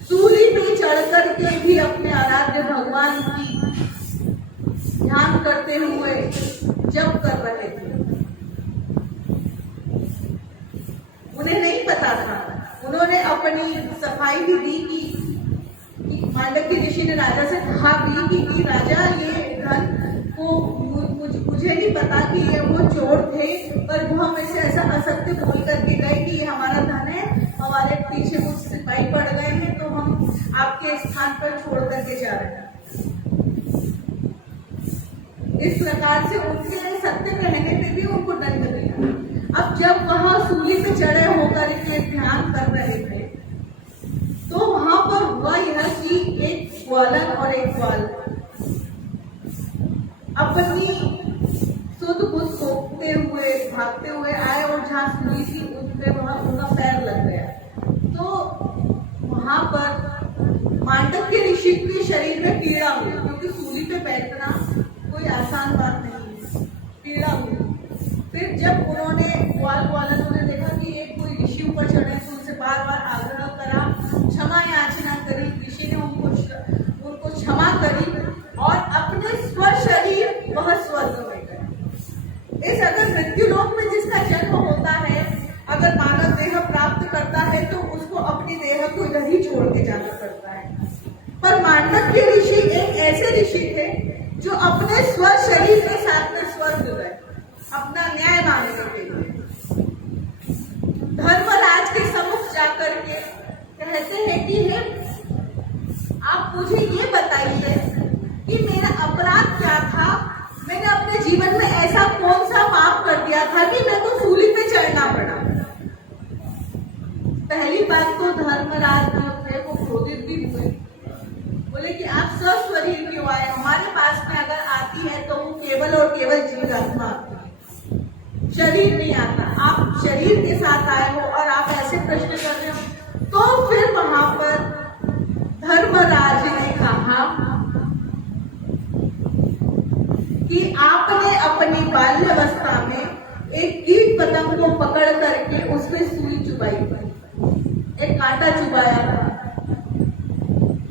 सूली पे चढ़ करके भी अपने आराध्य भगवान की ध्यान करते हुए जप कर रहे थे। उन्हें नहीं पता था, उन्होंने अपनी सफाई भी दी कि मांडव्य ऋषि ने राजा से कहा भी कि राजा, ये धन को मुझे नहीं पता कि ये वो चोर थे, पर वो हमें से ऐसा असत्य बोल करके गए कि ये हमारा धन है, हमारे पीछे कुछ सिपाही पड़ गए हैं, तो हम आपके स्थान पर छोड़ करके जा रहे हैं। इस प्रकार से उनके सत्य कहने पे भी उनको दंड दिया। अब जब वह सूली पे चढ़े होकर के ध्यान कर रहे थे तो वहां पर हुआ यह कि एक ग्वालन और एक ग्वाल अपनी सुध बुध सोखते हुए भागते हुए आए और जहाँ सूली थी उस पे वहां उनका पैर लग गया। तो वहां पर मांडव्य ऋषि के शरीर में पीड़ा हुई, क्योंकि सूली पे बैठना कोई आसान बात नहीं है, पीड़ा हुई। फिर जब उन्होंने ग्वालन ने देखा कि एक कोई ऋषि ऊपर चढ़े तो उनसे बार बार आग्रह करा, क्षमा याचना करी। ऋषि ने उनको क्षमा करी और अपने स्वशरीर वह स्वर्ग में गए। इस अगर मृत्यु लोक में जिसका जन्म होता है, अगर मानव देह प्राप्त करता है तो उसको अपनी देह को इधर ही छोड़ के जाना पड़ता है। पर मांडव्य ऋषि एक ऐसे ऋषि थे जो अपने स्वशरीर के साथ में स्वर्ग गए अपना न्याय मांगने के लिए। धर्मराज के सम्मुख जाकर के कहते हैं कि हे, आप मुझे ये बताइए कि मेरा अपराध क्या था, मैंने अपने जीवन में ऐसा कौन सा पाप कर दिया था कि मेरे को सूली पे चढ़ना पड़ा। पहली बात तो धर्मराज जो थे वो क्रोधित भी हुए, बोले कि आप सशरीर क्यों आए, हमारे पास में अगर आती है तो वो केवल और केवल जीवात्मा आती है, शरीर नहीं आता। आप शरीर के साथ आए हो और आप ऐसे प्रश्न कर रहे हो। तो फिर वहां पर धर्मराज ने कहा चुभाई, एक कांटा चुभाया था,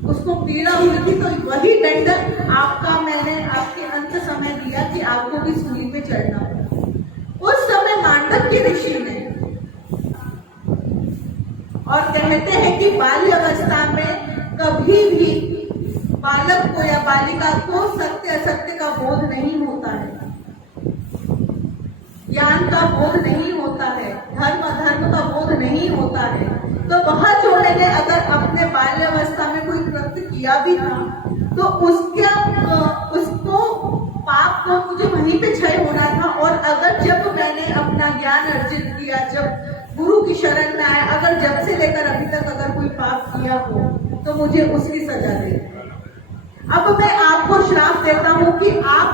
उसको पीड़ा हुई थी, तो वही दंड आपका मैंने आपके अंत समय दिया कि आपको भी सूली पे चढ़ना होगा। उस समय मांडव्य ऋषि ने, और कहते हैं कि बाल्यावस्था में कभी भी बालक को या बालिका को सत्य असत्य का बोध नहीं होता है, ज्ञान का बोध नहीं होता है, धर्म अधर्म का बोध नहीं होता है। तो वह जोड़े ने अगर अपने बाल्यावस्था में कोई कृत्य किया भी था तो उसको पाप को मुझे वहीं पे क्षय होना था। और अगर जब मैंने अपना ज्ञान अर्जित किया, जब गुरु की शरण में आया, अगर जब से लेकर अभी तक अगर कोई पाप किया हो तो मुझे उसकी सजा दे। अब मैं आपको श्राप देता हूँ कि आप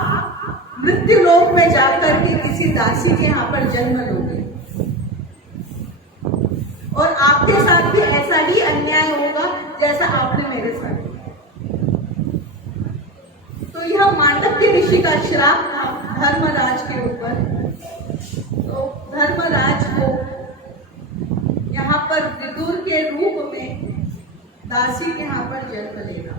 मृत्यु लोक में जाकर के किसी दासी के यहाँ पर जन्म लोगे और आपके साथ भी ऐसा ही अन्याय होगा जैसा आपने मेरे साथ किया। तो यह मांडव्य ऋषि का श्राप था धर्मराज के ऊपर। तो धर्मराज को यहाँ पर विदुर के रूप में दासी के यहाँ पर जन्म लेना।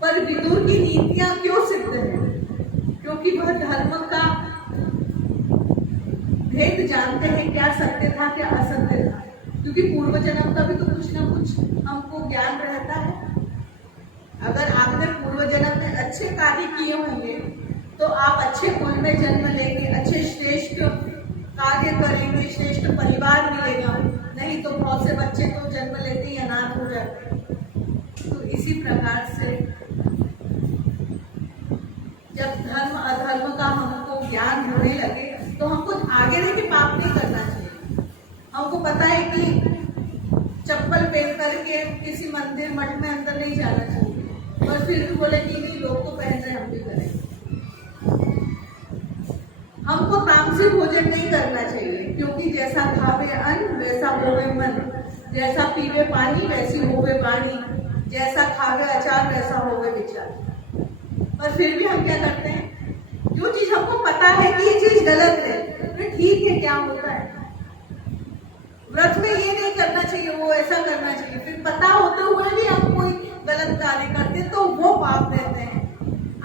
पर विदुर की नीतियां क्यों सिद्ध है? क्योंकि वह धर्म का भेद जानते हैं, क्या सत्य था क्या असत्य था। क्योंकि पूर्व जन्म का भी तो कुछ ना कुछ हमको ज्ञान रहता है। अगर आपने पूर्व जन्म में अच्छे कार्य किए होंगे तो आप अच्छे कुल में जन्म लेंगे, अच्छे श्रेष्ठ कार्य करेंगे, श्रेष्ठ परिवार मिलेगा। नहीं तो बहुत से बच्चे तो जन्म लेते ही अनाथ हो जाते हैं। तो इसी प्रकार से जब धर्म अधर्म का हमको ज्ञान होने लगे तो हमको आगे रह के पाप नहीं करना चाहिए। हमको पता है कि चप्पल पहन करके किसी मंदिर मठ में अंदर नहीं जाना चाहिए, और फिर भी बोले कि नहीं लोग तो पहन रहे हम भी करें। हमको तामसिक भोजन नहीं करना चाहिए, क्योंकि जैसा खावे अन्न वैसा होवे मन, जैसा पीवे पानी वैसी होवे वाणी, जैसा खावे अचार वैसा होवे विचार। और फिर भी हम क्या करते हैं, जो चीज हमको पता है कि ये चीज गलत है, फिर ठीक है क्या होता है, व्रत में ये नहीं करना चाहिए, वो ऐसा करना चाहिए, फिर पता होते हुए भी हम कोई गलत कार्य करते हैं तो वो पाप रहते हैं।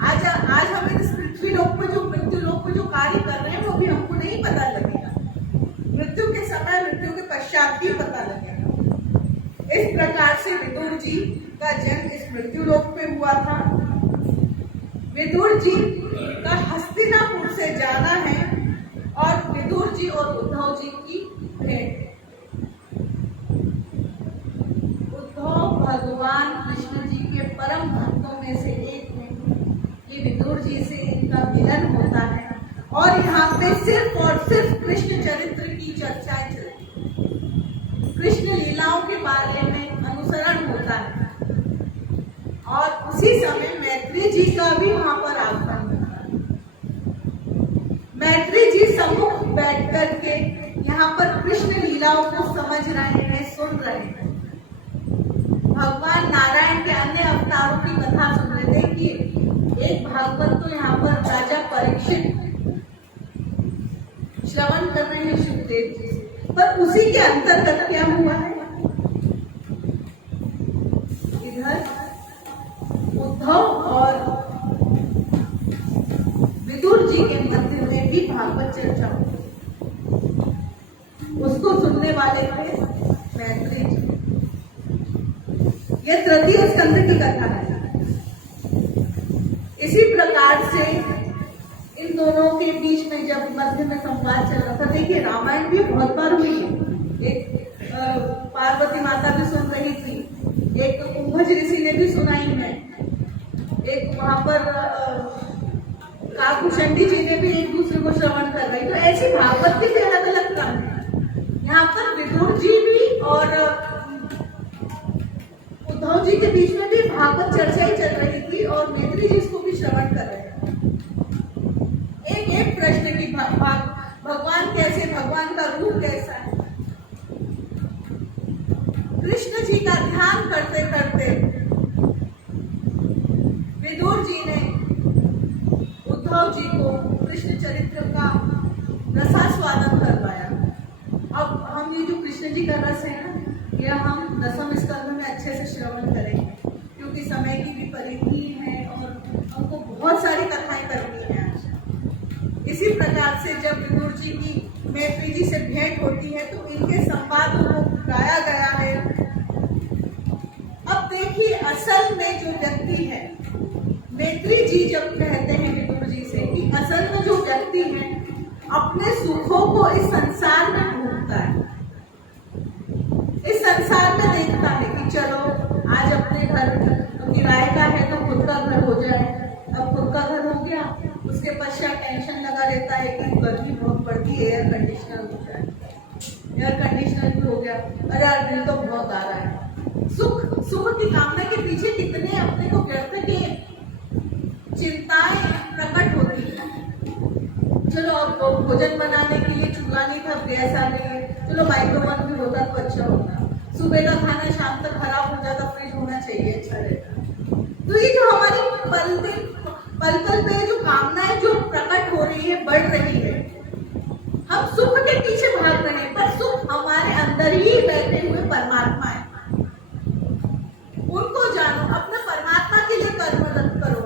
आज हमें इस पृथ्वी लोक पे जो मृत्यु लोक पे जो कार्य कर रहे हैं वो भी हमको नहीं पता लगेगा, मृत्यु के समय मृत्यु के पश्चात ही पता लगेगा। इस प्रकार से विदुर जी का जन्म इस मृत्यु लोक पे हुआ था। विदुर जी का हस्तिनापुर से जाना है और विदुर जी और उद्धव जी की भेंट। उद्धव भगवान कृष्ण जी के परम भक्तों में से एक हैं। ये विदुर जी से इनका मिलन होता है और यहाँ पे सिर्फ और सिर्फ कृष्ण चरित्र की चर्चाएं चलती, कृष्ण लीलाओं के बारे में अनुसरण होता है। और उसी समय मैत्री जी का भी वहां पर आगमन होता है। मैत्री जी सम्मुख बैठ करके यहाँ पर कृष्ण लीलाओं को समझ रहे हैं, सुन रहे हैं। भगवान नारायण के अन्य अवतारों की कथा सुन रहे। देखिए, एक भागवत तो यहाँ पर राजा परीक्षित श्रवण कर रहे हैं सुखदेव जी से, पर उसी के अंतर्गत क्या हुआ है, इधर उद्धव और विदुर जी के मध्य में भी भागवत चर्चा हुई। उसको सुनने वाले थे मैत्री जी। यह तृतीय स्कंद की कथा है। इसी प्रकार से इन दोनों के बीच में जब मध्य में संवाद चल रहा था, देखिए रामायण भी बहुत बार हुई है। एक पार्वती माता भी सुन रही थी, एक कुंभज ऋषि ने भी सुनाई है, एक वहां पर काकुचंडी जी ने भी एक दूसरे को श्रवण कर रही। तो ऐसी भागवत की भी अलग अलग क्रम है। यहाँ पर विदुर जी भी और उद्धव जी के बीच में भी भागवत चर्चा ही चल रही थी और मैत्री जी इसको भी श्रवण कर रहे थे। एक एक प्रश्न की भगवान कैसे, भगवान का रूप कैसा है। कृष्ण जी का ध्यान करते करते विदुर जी ने उद्धव जी को कृष्ण चरित्र का रसास्वादन करवाया। अब अब हम ये जो कृष्ण जी का रस है ना, यह हम दसम स्कंद में अच्छे से श्रवण करेंगे, क्योंकि समय की भी परिधि है और हमको बहुत सारी कथाएं करनी है आज। इसी प्रकार से जब विदुर जी की मैत्री जी से भेंट होती है तो इनके संवाद को गाया गया है। अब देखिए, असल में जो व्यक्ति है, मैत्री जी जब कहते हैं विदुर जी से कि असल में जो व्यक्ति है अपने सुखों को इस संसार में ढूंढता है, इस संसार में देखता है कि चलो आज अपने घर किराए का है तो खुद का घर हो जाए। अब खुद का घर हो गया, उसके पश्चात टेंशन लगा रहता है कि गर्मी बहुत पड़ती है, एयर कंडीशनर हो जाए, एयर कंडीशनर भी हो गया, अरे यार दिल तो बहुत आ रहा है। सुख की कामना के पीछे कितने अपने को व्यर्थ के चिंताएं प्रकट होती है। चलो अब भोजन बनाने के लिए चूल्हा नहीं था, गैस आ गई है, चलो माइक्रोवेव भी होता तो अच्छा होता। सुबह का खाना शाम तक खराब हो जाता, फ्रिज होना चाहिए, अच्छा रहता। तो ये जो हमारी पल पल पे जो कामनाएं जो प्रकट हो रही है, बढ़ रही है, हम सुख के पीछे भाग रहे हैं, पर सुख हमारे अंदर ही बैठे हुए परमात्मा है। उनको जानो, अपने परमात्मा के लिए कर्मरत करो।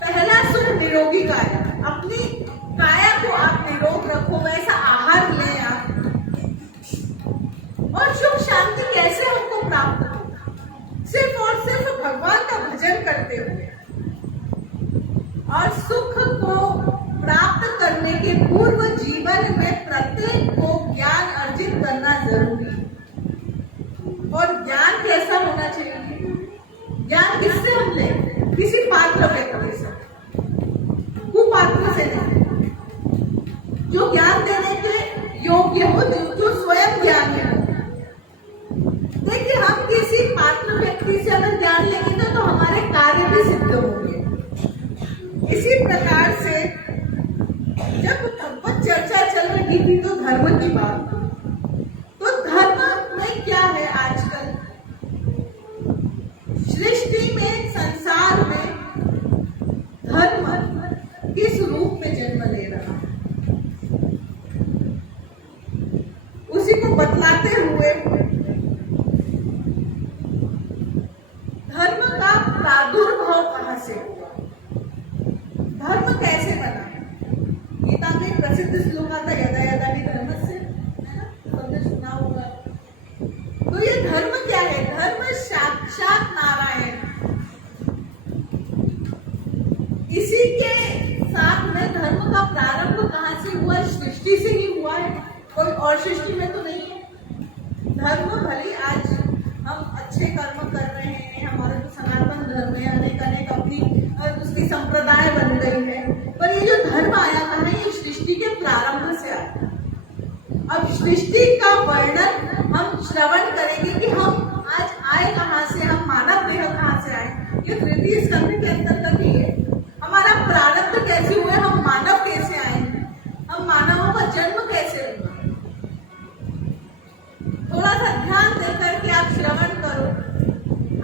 पहला सुख निरोगी काया, अपनी काया को आप निरोग रखो, वैसा आहार लें आप। और सुख शांति कैसे हमको प्राप्त हो? सिर्फ और सिर्फ भगवान का भजन करते हुए। और सुख को प्राप्त करने के पूर्व जीवन में प्रत्येक को ज्ञान अर्जित करना जरूरी है। और ज्ञान कैसा होना चाहिए? ज्ञान किससे हम लें? किसी पात्र व्यक्ति से, कुपात्र से नहीं, जो ज्ञान देने के योग्य हो, जो स्वयं ज्ञानी हो। देखिए, हम किसी पात्र व्यक्ति से अगर ज्ञान लेंगे तो हमारे कार्य भी सिद्ध होंगे। इसी प्रकार से जब भगवत चर्चा चल रही थी तो धर्म की बात, तो धर्म में क्या है आजकल सृष्टि में, संसार में धर्म किस रूप में जन्म ले रहा है, उसी को बतलाते हुए धर्म का प्रादुर्भाव कहां से हुआ, धर्म कैसे बना। गीता में प्रसिद्ध श्लोक आता है, यदा यदा ही धर्मस्य, है ना, सबने सुना होगा। तो ये धर्म क्या है? धर्म साक्षात नारायण। इसी के साथ में धर्म का प्रारंभ कहां से हुआ? सृष्टि से ही हुआ है, कोई और सृष्टि में तो नहीं है। धर्म भले आज हम अच्छे कर्म कर रहे हैं, हमारा जो सनातन धर्म है, अनेक अपनी उसकी संप्रदाय बन गई है, पर ये जो धर्म आया था ना, ये सृष्टि के प्रारंभ से आया। अब सृष्टि का वर्णन हम श्रवण करेंगे कि हम आज आए कहाँ से, हम मानव देह कहाँ से आए। ये तृतीय स्कंध के अंतर्गत ही है। हमारा प्रारंभ कैसे हुए, हम मानव कैसे आए, हम मानवों का जन्म कैसे हुआ। थोड़ा सा ध्यान देकर के आप श्रवण करो,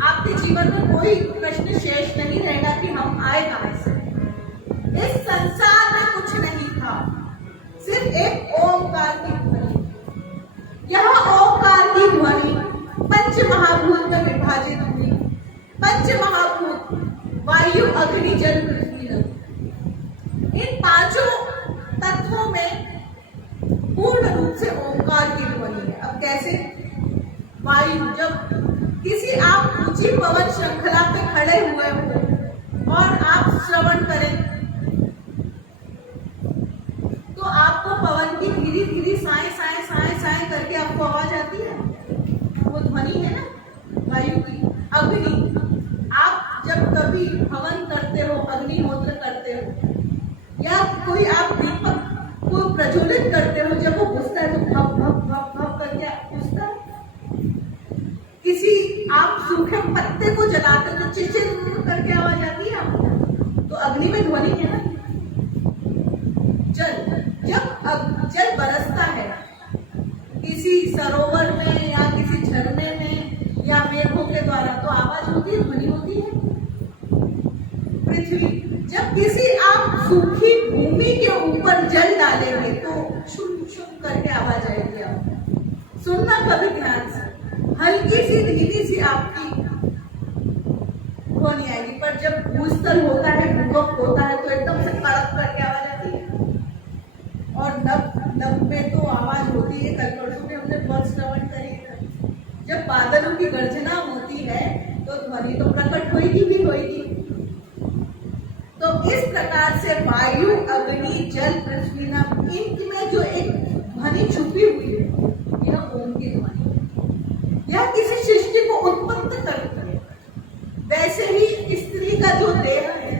आपके जीवन में कोई प्रश्न शेष नहीं रहेगा कि हम आए कहां से। इस संसार में कुछ नहीं था, सिर्फ एक ओंकार की ध्वनि। यह ओंकार की ध्वनि पंच महाभूत में विभाजित हुई। पंच महाभूत वायु, अग्नि, जल, पृथ्वी, नभ, इन पांचों तत्वों में पूर्ण रूप से ओंकार की ध्वनि है। अब कैसे? वायु, जब किसी आप ऊंची पवन श्रृंखला पे खड़े हुए हो और आप श्रवण करें तो आपको पवन की धीरे धीरे साए साए साए साए करके आपको आवाज आती है, वो ध्वनि है ना वायु की। अग्नि, आप जब कभी हवन करते हो, अग्निहोत्र करते हो, या कोई आप दीपक को प्रज्वलित करते हो, जब वो बुझता है तो भप भप भप भप करके बुझता है। किसी आप सूखे पत्ते को जलाते तो चिचिर करके आवाज आती है आपको, तो अग्नि में ध्वनि है ना। जल, जब जल बरसता है किसी सरोवर में या किसी झरने में या मेघों के द्वारा, तो आवाज होती है, ध्वनि होती है। पृथ्वी, जब किसी आप सूखी भूमि के ऊपर जल डालेंगे तो शुम शुम करके आवाज आएगी आपको। सुनना कभी ध्यान से, हल्की सी धीमी सी आपकी ध्वनि आएगी, पर जब भूस्तर होता है, भूकंप होता है, तो एकदम से कड़क करके आवाज आती है। और नभ में तो आवाज होती है, कल परसों में हमने बहुत श्रवण करी है। जब बादलों की गर्जना होती है तो ध्वनि तो प्रकट होगी भी होगी। तो इस प्रकार से वायु, अग्नि, जल, पृथ्वी, नभ, इनमें जो एक ध्वनि छुपी हुई है, यह ओम की ध्वनि, यह किसी सृष्टि को उत्पन्न करती है। वैसे ही स्त्री का जो देह है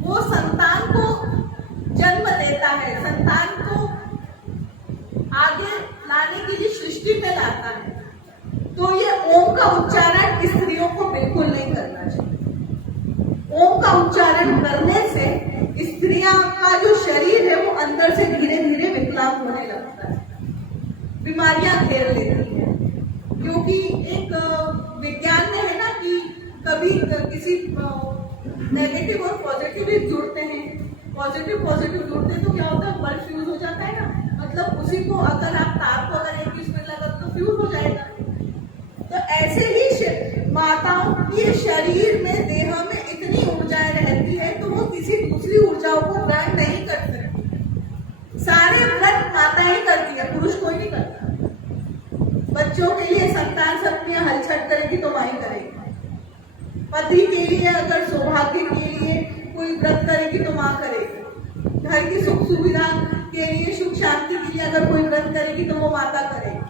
वो संतान को जन्म देता है, संतान को आगे लाने के लिए सृष्टि में लाता है। तो ये ओम का उच्चारण स्त्रियों को बिल्कुल नहीं करना चाहिए। ओम का उच्चारण करने से स्त्रियां का जो शरीर है वो अंदर से धीरे धीरे विकलांग होने लगता है, बीमारियां घेर लेती है। क्योंकि एक विज्ञान में है ना कि कभी किसी नेगेटिव और पॉजिटिव जुड़ते हैं, पॉजिटिव जुड़ते हैं तो क्या होता है, बल्ब फ्यूज हो जाता है ना, मतलब उसी को अगर आप तार को अगर एक इसमें लगा तो फ्यूज हो जाएगा। तो ऐसे ही माताओं के शरीर में, देह में इतनी ऊर्जाएं रहती है तो वो किसी दूसरी ऊर्जाओं को ग्रहण नहीं कर सकती। सारे व्रत माताएं करती है, पुरुष कोई नहीं करता। बच्चों के लिए संतान सबकी हलचल करेगी तो माई करेगी, पति के लिए अगर सौभाग्य के लिए कोई व्रत करेगी तो माँ करेगी, घर की सुख सुविधा के लिए, सुख शांति के लिए अगर कोई व्रत करेगी तो वो माता करेगी।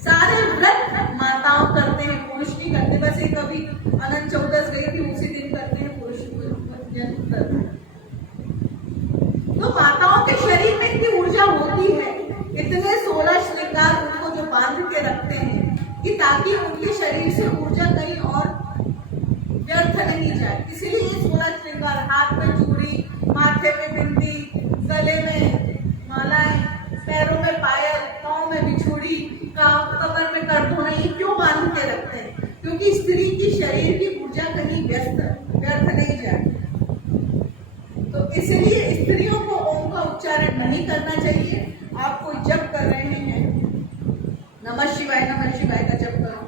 सारे व्रत माताओं करते हैं, पुरुष नहीं करते। वैसे कभी अनंत चौदस गई थी, उसी दिन करते हैं, पुरुष जन्म करते हैं। तो माताओं के शरीर में इतनी ऊर्जा होती है, इतने 16 श्रृंगार उनको जो बांध के रखते हैं कि ताकि उनके शरीर से ऊर्जा कहीं और व्यर्थ नहीं जाए। इसीलिए ये 16 श्रृंगार, हाथ में चूड़ी, माथे में बिंदी, गले में मालाएं, पैरों में पायल, पाँव में बिछुड़ी, कमर में करधोने, क्यों बांध के रखते हैं? क्योंकि स्त्री की शरीर की ऊर्जा कहीं व्यर्थ नहीं जाए। तो इसलिए स्त्रियों को ओम का उच्चारण नहीं करना चाहिए। आपको जप कर रहे हैं, नमः शिवाय का जप करो,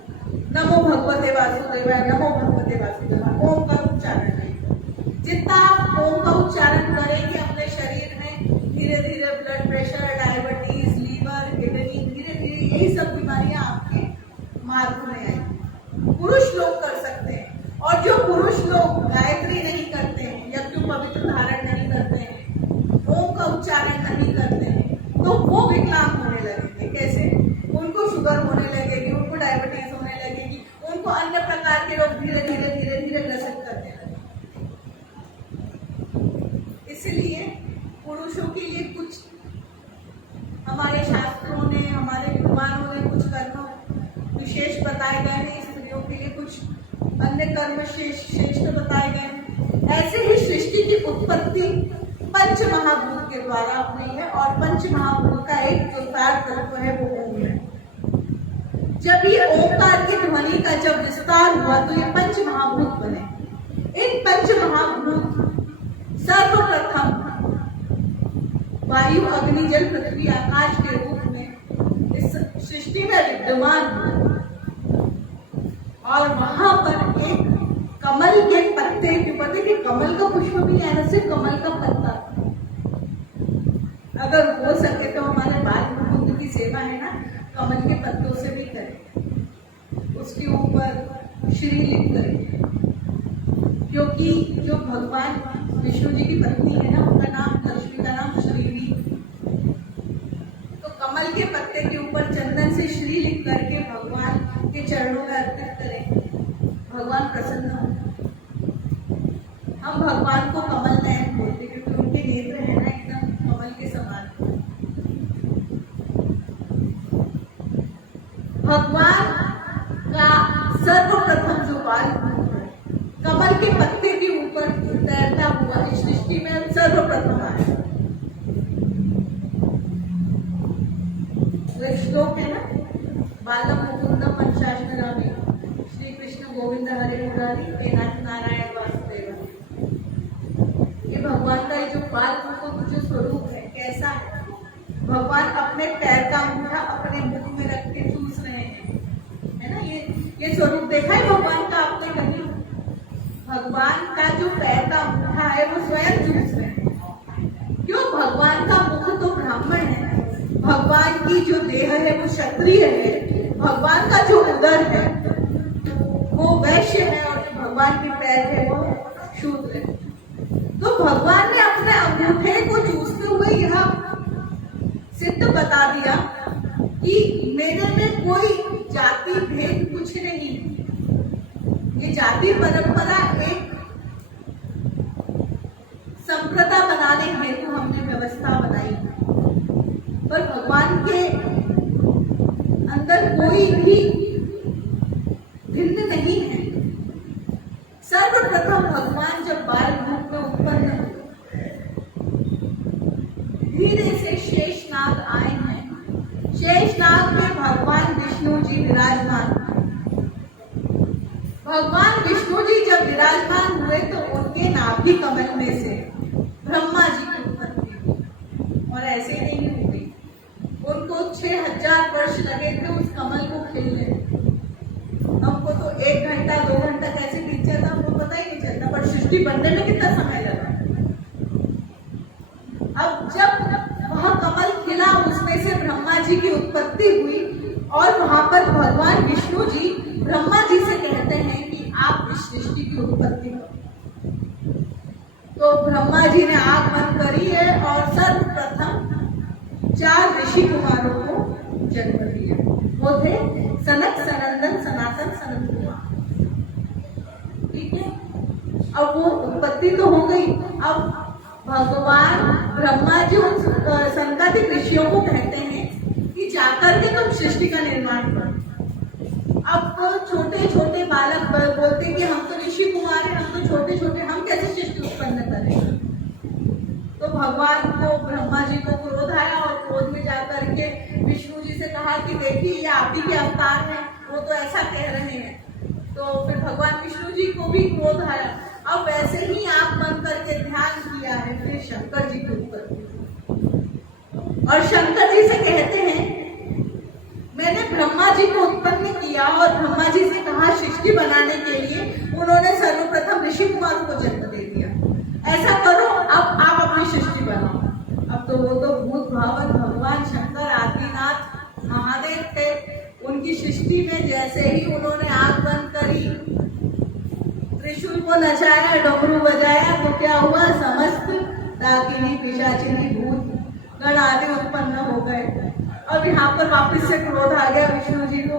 नमो भगवते वासुदेवाय, नमो भगवते वासुदेवाय, ओम का उच्चारण नहीं। जितना आप ओम का उच्चारण करेंगे अपने शरीर में, धीरे धीरे blood pressure, diabetes, liver, kidney, धीरे धीरे यही सब बीमारियां आपके मार्ग में आएंगी। पुरुष लोग कर सकते हैं, और जो पुरुष लोग गायत्री नहीं करते हैं, यज्ञ पवित्र धारण नहीं करते हैं, ओम का उच्चारण नहीं करते हैं, तो वो विकलांग होने लगेंगे। कैसे? उनको शुगर होने लगेगी, उनको डायबिटीज होने लगेगी, उनको अन्य प्रकार के रोग धीरे धीरे ग्रसित करने लगेंगे। इसलिए पुरुषों के लिए कुछ हमारे शास्त्रों ने, हमारे गुरुमानों ने कुछ कर्म विशेष बताए गए हैं, स्त्रियों के लिए कुछ अन्य कर्म श्रेष्ठ बताए गए हैं। ऐसे ही सृष्टि की उत्पत्ति पंच महाभूत के द्वारा हुई है, और पंच महाभूत का एक जो सार तत्व है वो ओम है। जब ये ओंकार की ध्वनि का जब विस्तार हुआ तो ये पंच महाभूत बने। इन पंच महाभूत सर्वप्रथम वायु, अग्नि, जल, पृथ्वी, आकाश के रूप में इस सृष्टि में विद्यमान हुए, और वहां पर एक कमल के पत्ते के पत्ते के कमल का पुष्प भी नहीं, सिर्फ कमल का पत्ता। अगर हो सके तो हमारे बाल मुकुंद की सेवा है ना, कमल के पत्तों से भी करें, उसके ऊपर श्री लिख करें, क्योंकि जो भगवान विष्णु जी की पत्नी है ना, उनका नाम, लक्ष्मी का नाम श्रीली। तो कमल के पत्ते के ऊपर चंदन से श्री लिख करके भगवान के चरणों में अर्पित करें, भगवान प्रसन्न हो। हम भगवान को कमल नयन बोलते हैं क्योंकि उनके नेत्र है ना एकदम कमल के समान। भगवान का सर्वप्रथम जो बाल कमल के पत्ते के ऊपर तैरता हुआ इस सृष्टि में सर्वप्रथम आया। श्लोक है ना, बालम मुकुंदम पंचाशनरामी, श्री कृष्ण गोविंद हरे मुरारी, हे नारायण वासुदेव। ये भगवान का जो बाल मुकुंद जो स्वरूप है कैसा है? भगवान अपने पैर का अंगूठा स्वरूप देखा है भगवान का आपने कहीं? भगवान का जो पैर का अंगूठा है वो स्वयं चूस रहे हैं। क्यों? भगवान का मुख तो ब्राह्मण है, भगवान की जो देह है वो क्षत्रिय है, भगवान का जो उदर है वो वैश्य है और जो भगवान के पैर है वो शूद्र है। तो भगवान ने अपने अंगूठे को चूसते हुए यह सिद्ध बता दिया कि मेरे में कोई जाति भेद कुछ नहीं। ये जाति परंपरा एक संप्रदा बनाने हेतु हमने व्यवस्था बनाई, पर भगवान के अंदर कोई भी भिन्न नहीं है। सर्वप्रथम भगवान जब बाल रूप में उत्पन्न हुए, धीरे से शेषनाग आए हैं। शेषनाग में भगवान विष्णु जी विराजमान। भगवान विष्णु जी जब विराजमान हुए तो उनके नाभि कमल में से ब्रह्मा जी की उत्पत्ति हुई। और ऐसे नहीं हुई, उनको 6000 वर्ष लगे थे उस कमल को खिलने। हमको तो 1 घंटा 2 घंटा कैसे बीत जाता हमको पता ही नहीं चलता, पर सृष्टि बनने में कितना समय लगा। अब जब वह कमल खिला उसमें से ब्रह्मा जी की उत्पत्ति हुई और वहां पर भगवान विष्णु जी ब्रह्मा जी से कहते हैं कि आप इस सृष्टि की उत्पत्ति करो। तो ब्रह्मा जी ने आंख बंद करी है और सर्वप्रथम 4 ऋषि कुमारों को जन्म दिया। वो थे सनक, सनंदन, सनातन, सनत कुमार। ठीक है, अब वो उत्पत्ति तो हो गई। अब भगवान ब्रह्मा जी उन संकादिक ऋषियों को कहते हैं कि जाकर के तुम सृष्टि का निर्माण करो। अब तो छोटे छोटे बालक बोलते कि हम तो ऋषि कुमार हैं, हम तो छोटे छोटे, हम कैसे सृष्टि उत्पन्न करेंगे। तो भगवान को, ब्रह्मा जी को क्रोध आया और क्रोध में जाकर के विष्णु जी से कहा कि देखिए ये आप ही के अवतार हैं, वो तो ऐसा कह रहे हैं। तो फिर भगवान विष्णु जी को भी क्रोध आया। अब वैसे ही आंख बंद करके ध्यान किया है, फिर शंकर जी के ऊपर और शंकर जी से कहते हैं मैंने ब्रह्मा जी को उत्पन्न किया और ब्रह्मा जी से कहा सृष्टि बनाने के लिए, उन्होंने सर्वप्रथम ऋषि कुमारों को जन्म दे दिया। ऐसा करो, अब आप अपनी सृष्टि बनाओ। अब तो वो तो भूत भावन भगवान शंकर आदिनाथ महादेव थे। उनकी सृष्टि में जैसे ही उन्होंने आंख बंद करी, त्रिशूल को नचाया, डमरू बजाया, तो क्या हुआ? समस्त डाकिनी, पिशाचिनी, भूत गण आदि उत्पन्न हो गए। अब यहाँ पर वापस से क्रोध आ गया विष्णु जी को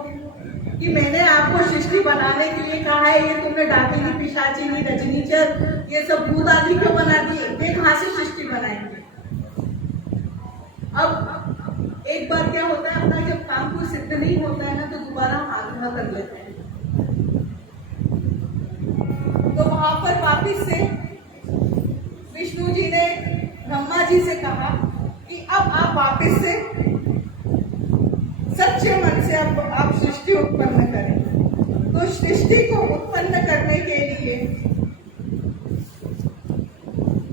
कि मैंने आपको सृष्टि बनाने के लिए कहा है, ये तुमने डाकिनी, पिशाचिनी, रजनीचर, ये सब भूत आदि क्यों बना दिए? ये कहाँ से सृष्टि बनाएंगे? अब एक बार क्या होता है, अपना जब काम कोई सिद्ध नहीं होता है ना, तो दोबारा हम आग्रह कर लेते हैं। तो वहां पर वापिस से विष्णु जी ने ब्रह्मा जी से कहा कि अब आप वापिस से सच्चे मन से अब आप सृष्टि उत्पन्न करें। तो सृष्टि को उत्पन्न करने के लिए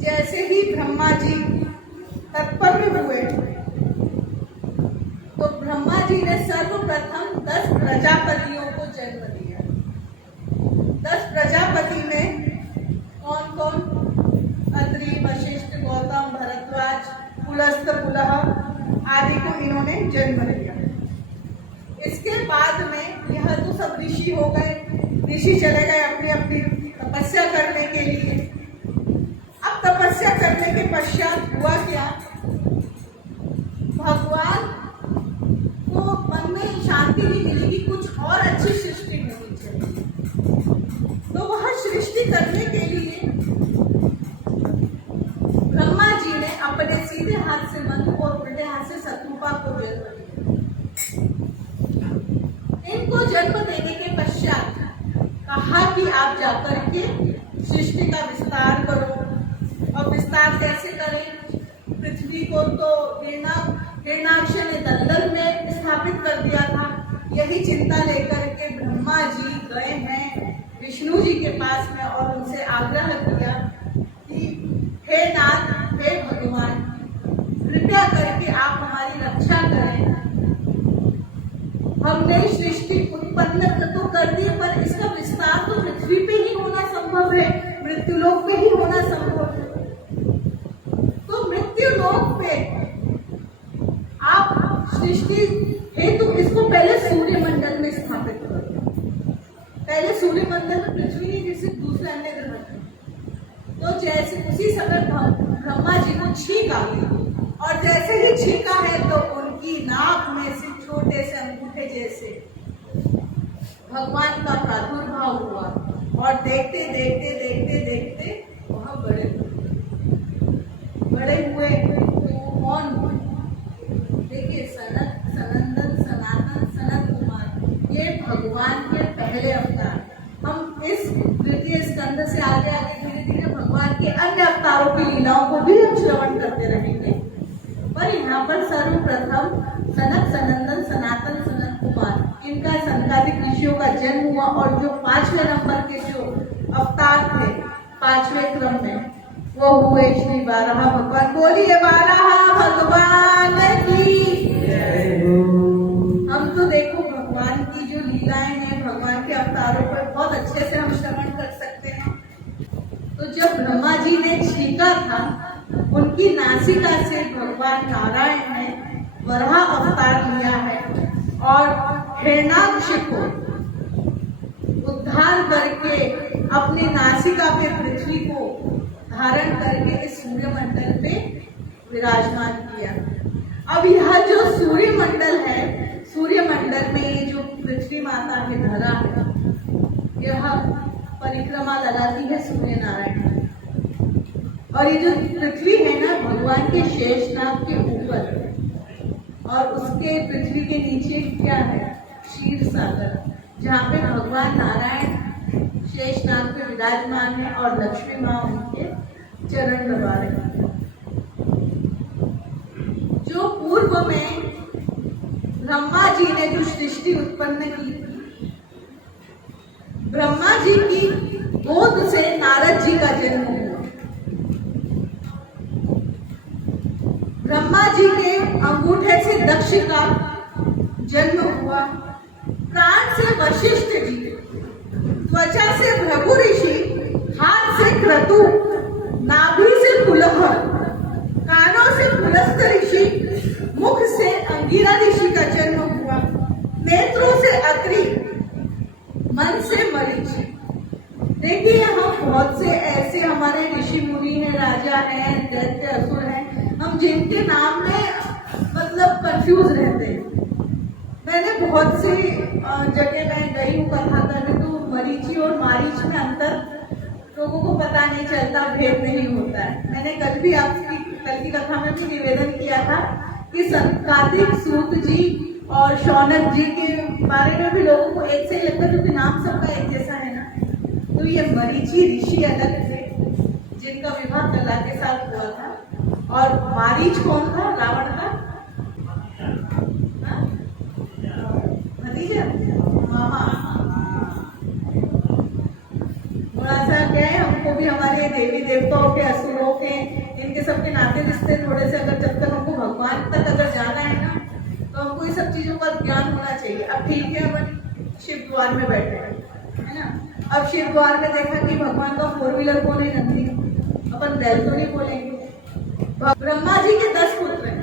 जैसे ही ब्रह्मा जी तत्पर हुए, तो ब्रह्मा जी ने सर्वप्रथम 10 प्रजापतियों को जन्म दिया। 10 प्रजापति में कौन कौन? अत्रि, वशिष्ठ, गौतम, भरद्वाज, पुलस्त, पुलह आदि को इन्होंने जन्म दिया। इसके बाद में यह तो सब ऋषि हो गए, ऋषि चले गए अपनी अपनी तपस्या करने के लिए। अब तपस्या करने के पश्चात हुआ क्या? भगवान को मन में शांति नहीं मिली कि कुछ और अच्छी सृष्टि होनी चाहिए। तो वह सृष्टि करने के लिए ब्रह्मा जी ने अपने सीधे हाथ से मनु और उल्टे हाथ से शत्रुपा को जन्म दिया। इनको जन्म देने के पश्चात कहा कि आप जाकर के सृष्टि का विस्तार करो। और विस्तार कैसे करें? पृथ्वी को तो हिरणाक्ष ने दलदल में स्थापित कर दिया था। यही चिंता लेकर के ब्रह्मा जी गए हैं विष्णु जी के पास में और उनसे आग्रह किया कि हे नाथ, हे भगवान, कृपया करके आप हमारी रक्षा करें। हमने सृष्टि उत्पन्न तो कर दी, पर इसका विस्तार तो पृथ्वी पे ही होना संभव है, मृत्युलोक पे ही होना संभव है। तो मृत्युलोक पे आप सृष्टि हेतु इसको पहले सूर्यमंडल में स्थापित करो। पहले सूर्यमंडल में पृथ्वी नहीं, जैसे दूसरे अन्य ग्रह थे। तो जैसे उसी समय ब्रह्मा जी को छींक आ गई, और जैसे ही छींका है तो उनकी नाक में से छोटे से अंगूठे जैसे भगवान का प्रादुर्भाव हुआ, और देखते देखते देखते देखते वह बड़े हुए। तो कौन हुए? देखिए, सनंदन सनातन सनत कुमार, ये भगवान के पहले अवतार। हम इस द्वितीय स्कंद से आगे आगे धीरे धीरे भगवान के अन्य अवतारों की लीलाओं को भी हम श्रवण करते रहेंगे, पर यहाँ पर सर्वप्रथम सनत सनंदन सनातन सनत कुमार, इनका सनकादिक ऋषियों का जन्म हुआ, और जो 5वें नंबर के जो अवतार थे 5वें क्रम में, वो हुए श्री बारह भगवान। बोलिए बारह भगवान की। हम तो देखो भगवान की जो लीलाएं हैं, भगवान के अवतारों पर बहुत अच्छे से हम श्रवण कर सकते हैं। तो जब ब्रह्मा जी ने छींका था, उनकी नासिका से भगवान नारायण ने वराह अवतार लिया है, और हिरण्याक्ष को उद्धार करके अपनी नासिका पे पृथ्वी को धारण करके इस सूर्यमंडल पे विराजमान किया। अब यह जो सूर्यमंडल है, सूर्यमंडल में ये जो पृथ्वी माता की धरा है, यह परिक्रमा लगाती है सूर्य नारायण। और ये जो पृथ्वी है ना, भगवान के शेषनाग के ऊपर, और उसके पृथ्वी के नीचे क्या है? क्षीर सागर, जहाँ पे भगवान नारायण शेषनाग पे विराजमान है, और लक्ष्मी माँ उनके चरण दबा रही है। जो पूर्व में ब्रह्मा जी ने जो सृष्टि उत्पन्न की, ब्रह्मा जी की गोद से नारद जी का जन्म हुआ। ब्रह्मा जी के अंगूठे से दक्ष का जन्म हुआ, प्राण से वशिष्ठ जी, त्वचा से भृगु ऋषि, हाथ से क्रतु, नाभि से पुलह, कानों से पुलस्त ऋषि, मुख से अंगिरा ऋषि का जन्म हुआ, नेत्रों से अत्रि, मन से मरीचि। देखिए, हम बहुत से ऐसे हमारे ऋषि मुनि हैं, राजा हैं, दैत्य असुर हैं, हम जिनके नाम में मतलब कंफ्यूज रहते हैं। मैंने बहुत सी जगह मैं गई हूँ कथा करने, तो मरीचि और मारीच में अंतर लोगों को पता नहीं चलता, भेद नहीं होता है। मैंने कल की कथा में भी निवेदन किया था कि संकादिक सूत जी और शौनक जी के बारे में भी लोगों को एक से ही लगता है, क्योंकि नाम सबका एक जैसा है ना। तो ये मरीचि ऋषि अलग थे, जिनका विवाह कला के साथ हुआ था, और मारीच कौन था? रावण का भतीजा, मामा। थोड़ा सा क्या है, हमको भी हमारे देवी देवताओं के, असुरों के, इनके सबके नाते रिश्ते थोड़े से, अगर जब तक हमको भगवान तक अगर जाना है ना, तो हमको ये सब चीजों का ज्ञान होना चाहिए। अब ठीक है, अपन शिव द्वार में बैठे हैं, है ना। अब शिव द्वार में देखा कि भगवान का 4 व्हीलर कौन है? नंदी। अपन बैल तो नहीं बोलेंगे। ब्रह्मा जी के 10 पुत्र हैं,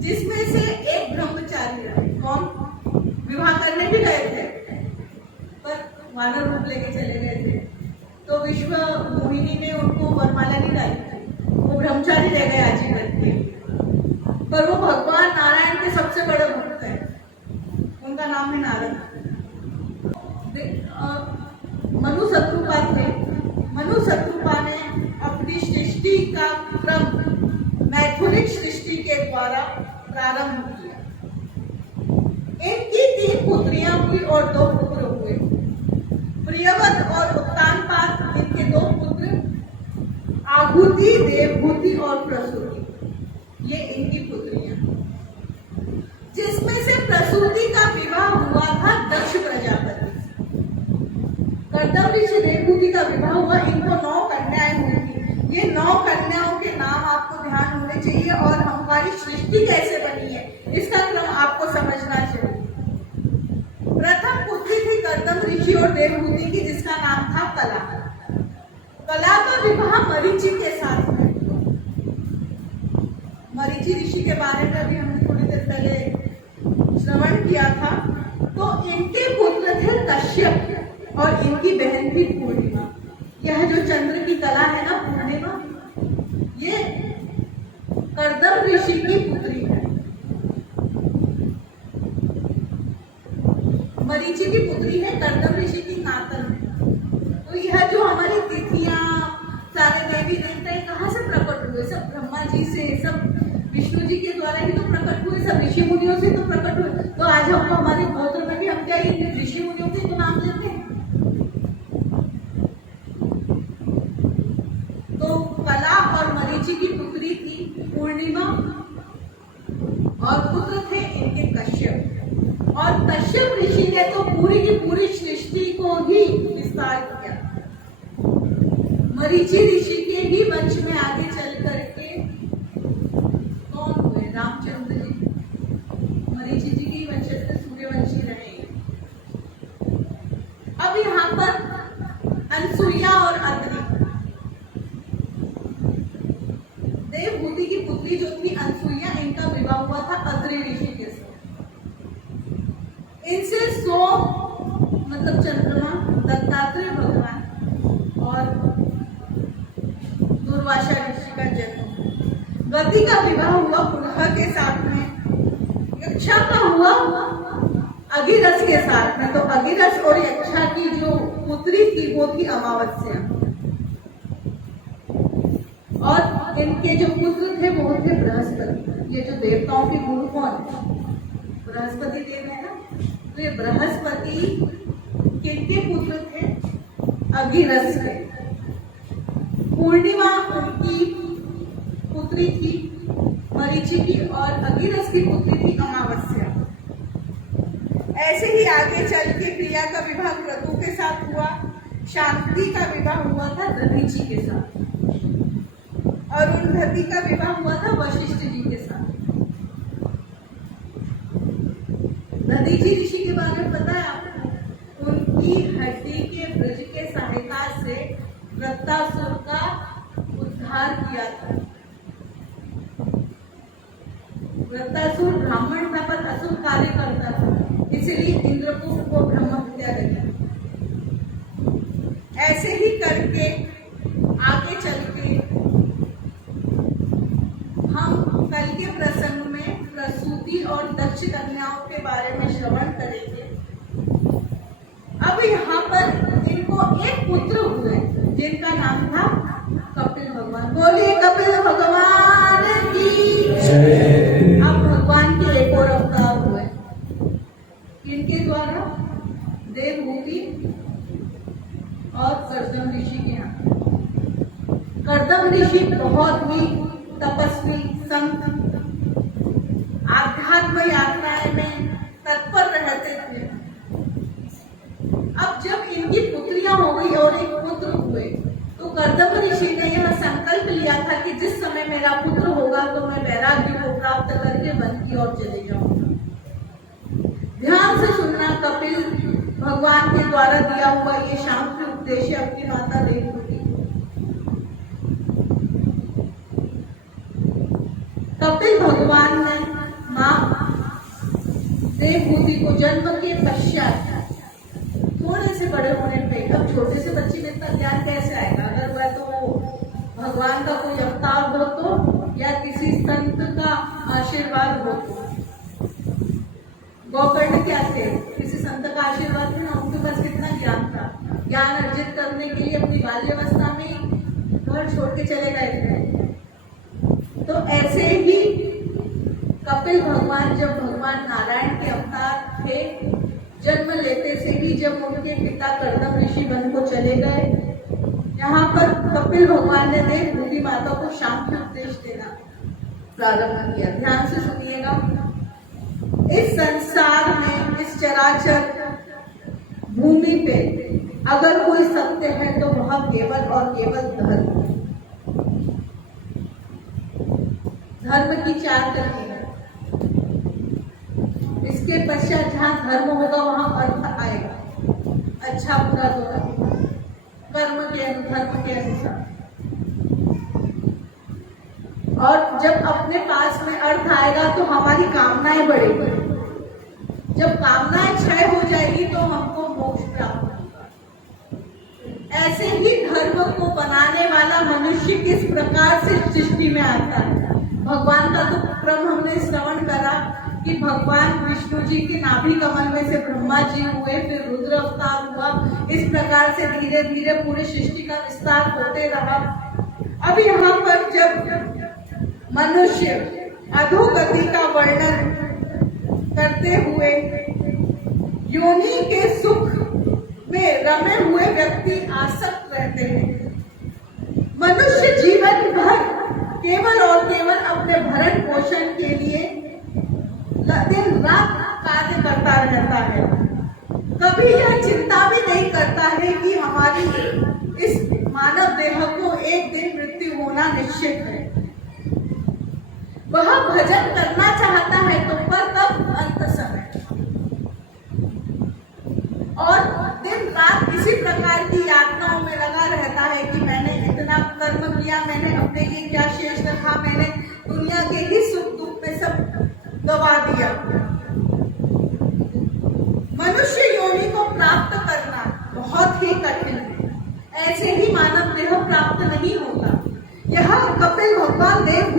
जिसमें से एक ब्रह्मचारी रहे। कौन? विवाह करने भी गए थे, पर वानर रूप लेके चले गए थे, तो विश्व मोहिनी ने उनको वरमाला नहीं डाली, वो ब्रह्मचारी रह गए आजीवन के। पर वो भगवान नारायण के सबसे बड़े भक्त हैं, उनका नाम है नारद। मनु शत्रुपा थे। मनु शत्रुपा ने अपनी सृष्टि का क्रम मैथुनिक सृष्टि के द्वारा प्रारंभ किया। इनकी 3 पुत्रियां हुई और 2 पुत्र हुए। प्रियवत और उत्तानपाद इनके 2 पुत्र, आहुति, देवभूति और प्रसूति, ये इनकी पुत्रियां, जिसमें से प्रसूति का विवाह हुआ था दक्ष प्रजापति। कर्दम ऋषि देवभूति का विवाह हुआ, इनको 9 कन्याएं हुई थी। ये 9 कन्याओं के नाम आपको ध्यान होने चाहिए, और हमारी सृष्टि कैसे बनी है इसका क्रम आपको समझना चाहिए। ऋषि और देवहूति की, जिसका नाम था कला। कला का विवाह मरीचि के साथ है। मरीचि ऋषि के बारे में अभी हमने थोड़ी देर पहले श्रवण किया था। तो इनके पुत्र थे कश्यप और इनकी बहन थी पूर्णिमा। यह जो चंद्र की कला है ना, पूर्णिमा, ये कर्दम ऋषि की पुत्री है। मरीचि की पुत्री है, कर्दम ऋषि की नातन है। तो यह जो हमारी तिथियां, सारे देवी देवता कहाँ से प्रकट हुए? सब ब्रह्मा जी से, सब विष्णु जी के द्वारा ही तो प्रकट हुए, सब ऋषि मुनियों से तो प्रकट हुए। तो आज हमको हमारे गोत्र में भी हम क्या इन ऋषि मुनियों के तो नाम लेते हैं। तो कला और मरीचि की पुत्री थी पूर्णिमा और पुत्र थे इनके कश्यप। और कश्यप ऋषि ने तो पूरी की पूरी सृष्टि को ही विस्तार किया। मरीचि ऋषि के ही वंश में आगे चल करके कौन हुए? रामचंद्र जी। मरीचि जी के वंश से सूर्यवंशी रहे। अब यहाँ पर अनसुईया और अत्रि, देवहूति की पुत्री जो थी अनसुईया, इनका विवाह हुआ था अत्रि ऋषि के साथ। इनसे 100 मतलब चंद्रमा, दत्तात्रेय भगवान और दुर्वासा ऋषि का जन्म। गति का विवाह हुआ पुलह के साथ में। यक्षा का हुआ अगिरस के साथ में। तो अगिरस और यक्षा की जो पुत्री थी वो थी अमावस्या। और इनके जो पुत्र थे वो थे बृहस्पति। ये जो देवताओं के गुरु कौन है? बृहस्पति देव है ना। तो ये बृहस्पति किनके पुत्र थे? अगिरस के। पूर्णिमा उनकी पुत्री थी मरीचि की और अगिरस की पुत्री थी अमावस्या। ऐसे ही आगे चल के प्रिया का विवाह क्रतु के साथ हुआ। शांति का विवाह हुआ था दधीचि के साथ। अरुंधति का विवाह हुआ था वशिष्ठ जी के साथ। दधीचि ऋषि के बारे में पता है आपको? उनकी हड्डी के ब्रज के सहायता से वृत्तासुर का उद्धार किया था। वृत्तासुर ब्राह्मण था पर असुर कार्य करता था, इसलिए इंद्रपुत्र को ब्रह्म हत्या लगी। ऐसे ही करके आगे चल के हम कल के प्रसंग में प्रसूति और दक्ष कन्याओं के बारे में श्रवण करेंगे। अब यहाँ पर इनको एक पुत्र हुए जिनका नाम था कपिल भगवान। बोलिए कपिल भगवान की जय। अब भगवान के एक और अवतार हुए, इनके द्वारा देवहूति और कर्दम ऋषि के यहाँ। कर्दम ऋषि बहुत ही तपस्वी संत, आध्यात्म यात्राएं में तत्पर रहते थे। अब जब इनकी पुत्रियां हो गई और एक पुत्र हुए, तो कर्दम ऋषि ने यह संकल्प लिया था कि जिस समय मेरा पुत्र होगा तो मैं वैराग्य को प्राप्त करके वन की ओर चले जाऊंगा। ध्यान से सुनना, कपिल भगवान के द्वारा दिया हुआ ये शांति उपदेश है अपनी माता देवहूति। कपिल भगवान ने मां देवहूति को जन्म के पश्चात थोड़े से बड़े होने पे, अब छोटे से बच्चे में इतना ज्ञान कैसे आएगा? अगर वह तो भगवान का कोई अवतार हो तो, या किसी संत का आशीर्वाद हो तो। गोकर्ण क्या थे? किसी संत का आशीर्वाद थे ना, उनके पास कितना ज्ञान था। ज्ञान अर्जित करने के लिए अपनी बाल्यावस्था में घर छोड़ के चले गए थे। तो ऐसे ही कपिल भगवान जब भगवान नारायण के अवतार थे, जन्म लेते से ही जब उनके पिता कर्दम ऋषि वन को चले गए, यहाँ पर कपिल भगवान ने देवहूति माता को शांति उपदेश देना प्रारंभ किया। ध्यान से सुनिएगा। इस संसार में, इस चराचर भूमि पे अगर कोई सत्य है तो वह केवल और केवल धर्म। धर्म की 4 कली है। इसके पश्चात जहाँ धर्म होगा वहां अर्थ आएगा। अच्छा बुरा दोनों कर्म के धर्म के अनुसार। और जब अपने पास में अर्थ आएगा तो हमारी कामनाएं बढ़ेगी। जब कामनाएं क्षय हो जाएगी तो हमको मोक्ष प्राप्त होगा। ऐसे ही धर्म को बनाने वाला मनुष्य किस प्रकार से सृष्टि में आता है। भगवान का तो क्रम हमने श्रवण करा कि भगवान विष्णु जी के नाभि कमल में से ब्रह्मा जी हुए, फिर रुद्र अवतार हुआ। इस प्रकार से धीरे धीरे पूरी सृष्टि का विस्तार होते रहा। अब यहाँ पर जब मनुष्य अधोगति का वर्णन करते हुए योनि के सुख में रमे हुए व्यक्ति आसक्त रहते हैं। मनुष्य जीवन भर केवल और केवल अपने भरण पोषण के लिए दिन रात कार्य करता रहता है। कभी यह चिंता भी नहीं करता है कि हमारी इस मानव देह को एक दिन मृत्यु होना निश्चित है। वह भजन करना चाहता है तो पर तब अंत समय, और दिन रात इसी प्रकार की यातनाओं में लगा रहता है कि मैंने इतना कर्म किया, मैंने अपने लिए क्या शेष रखा, मैंने दुनिया के ही सुख दुख में सब गवा दिया। मनुष्य योनि को प्राप्त करना बहुत ही कठिन है। ऐसे ही मानव देह प्राप्त नहीं होता। यह कपिल भगवान देव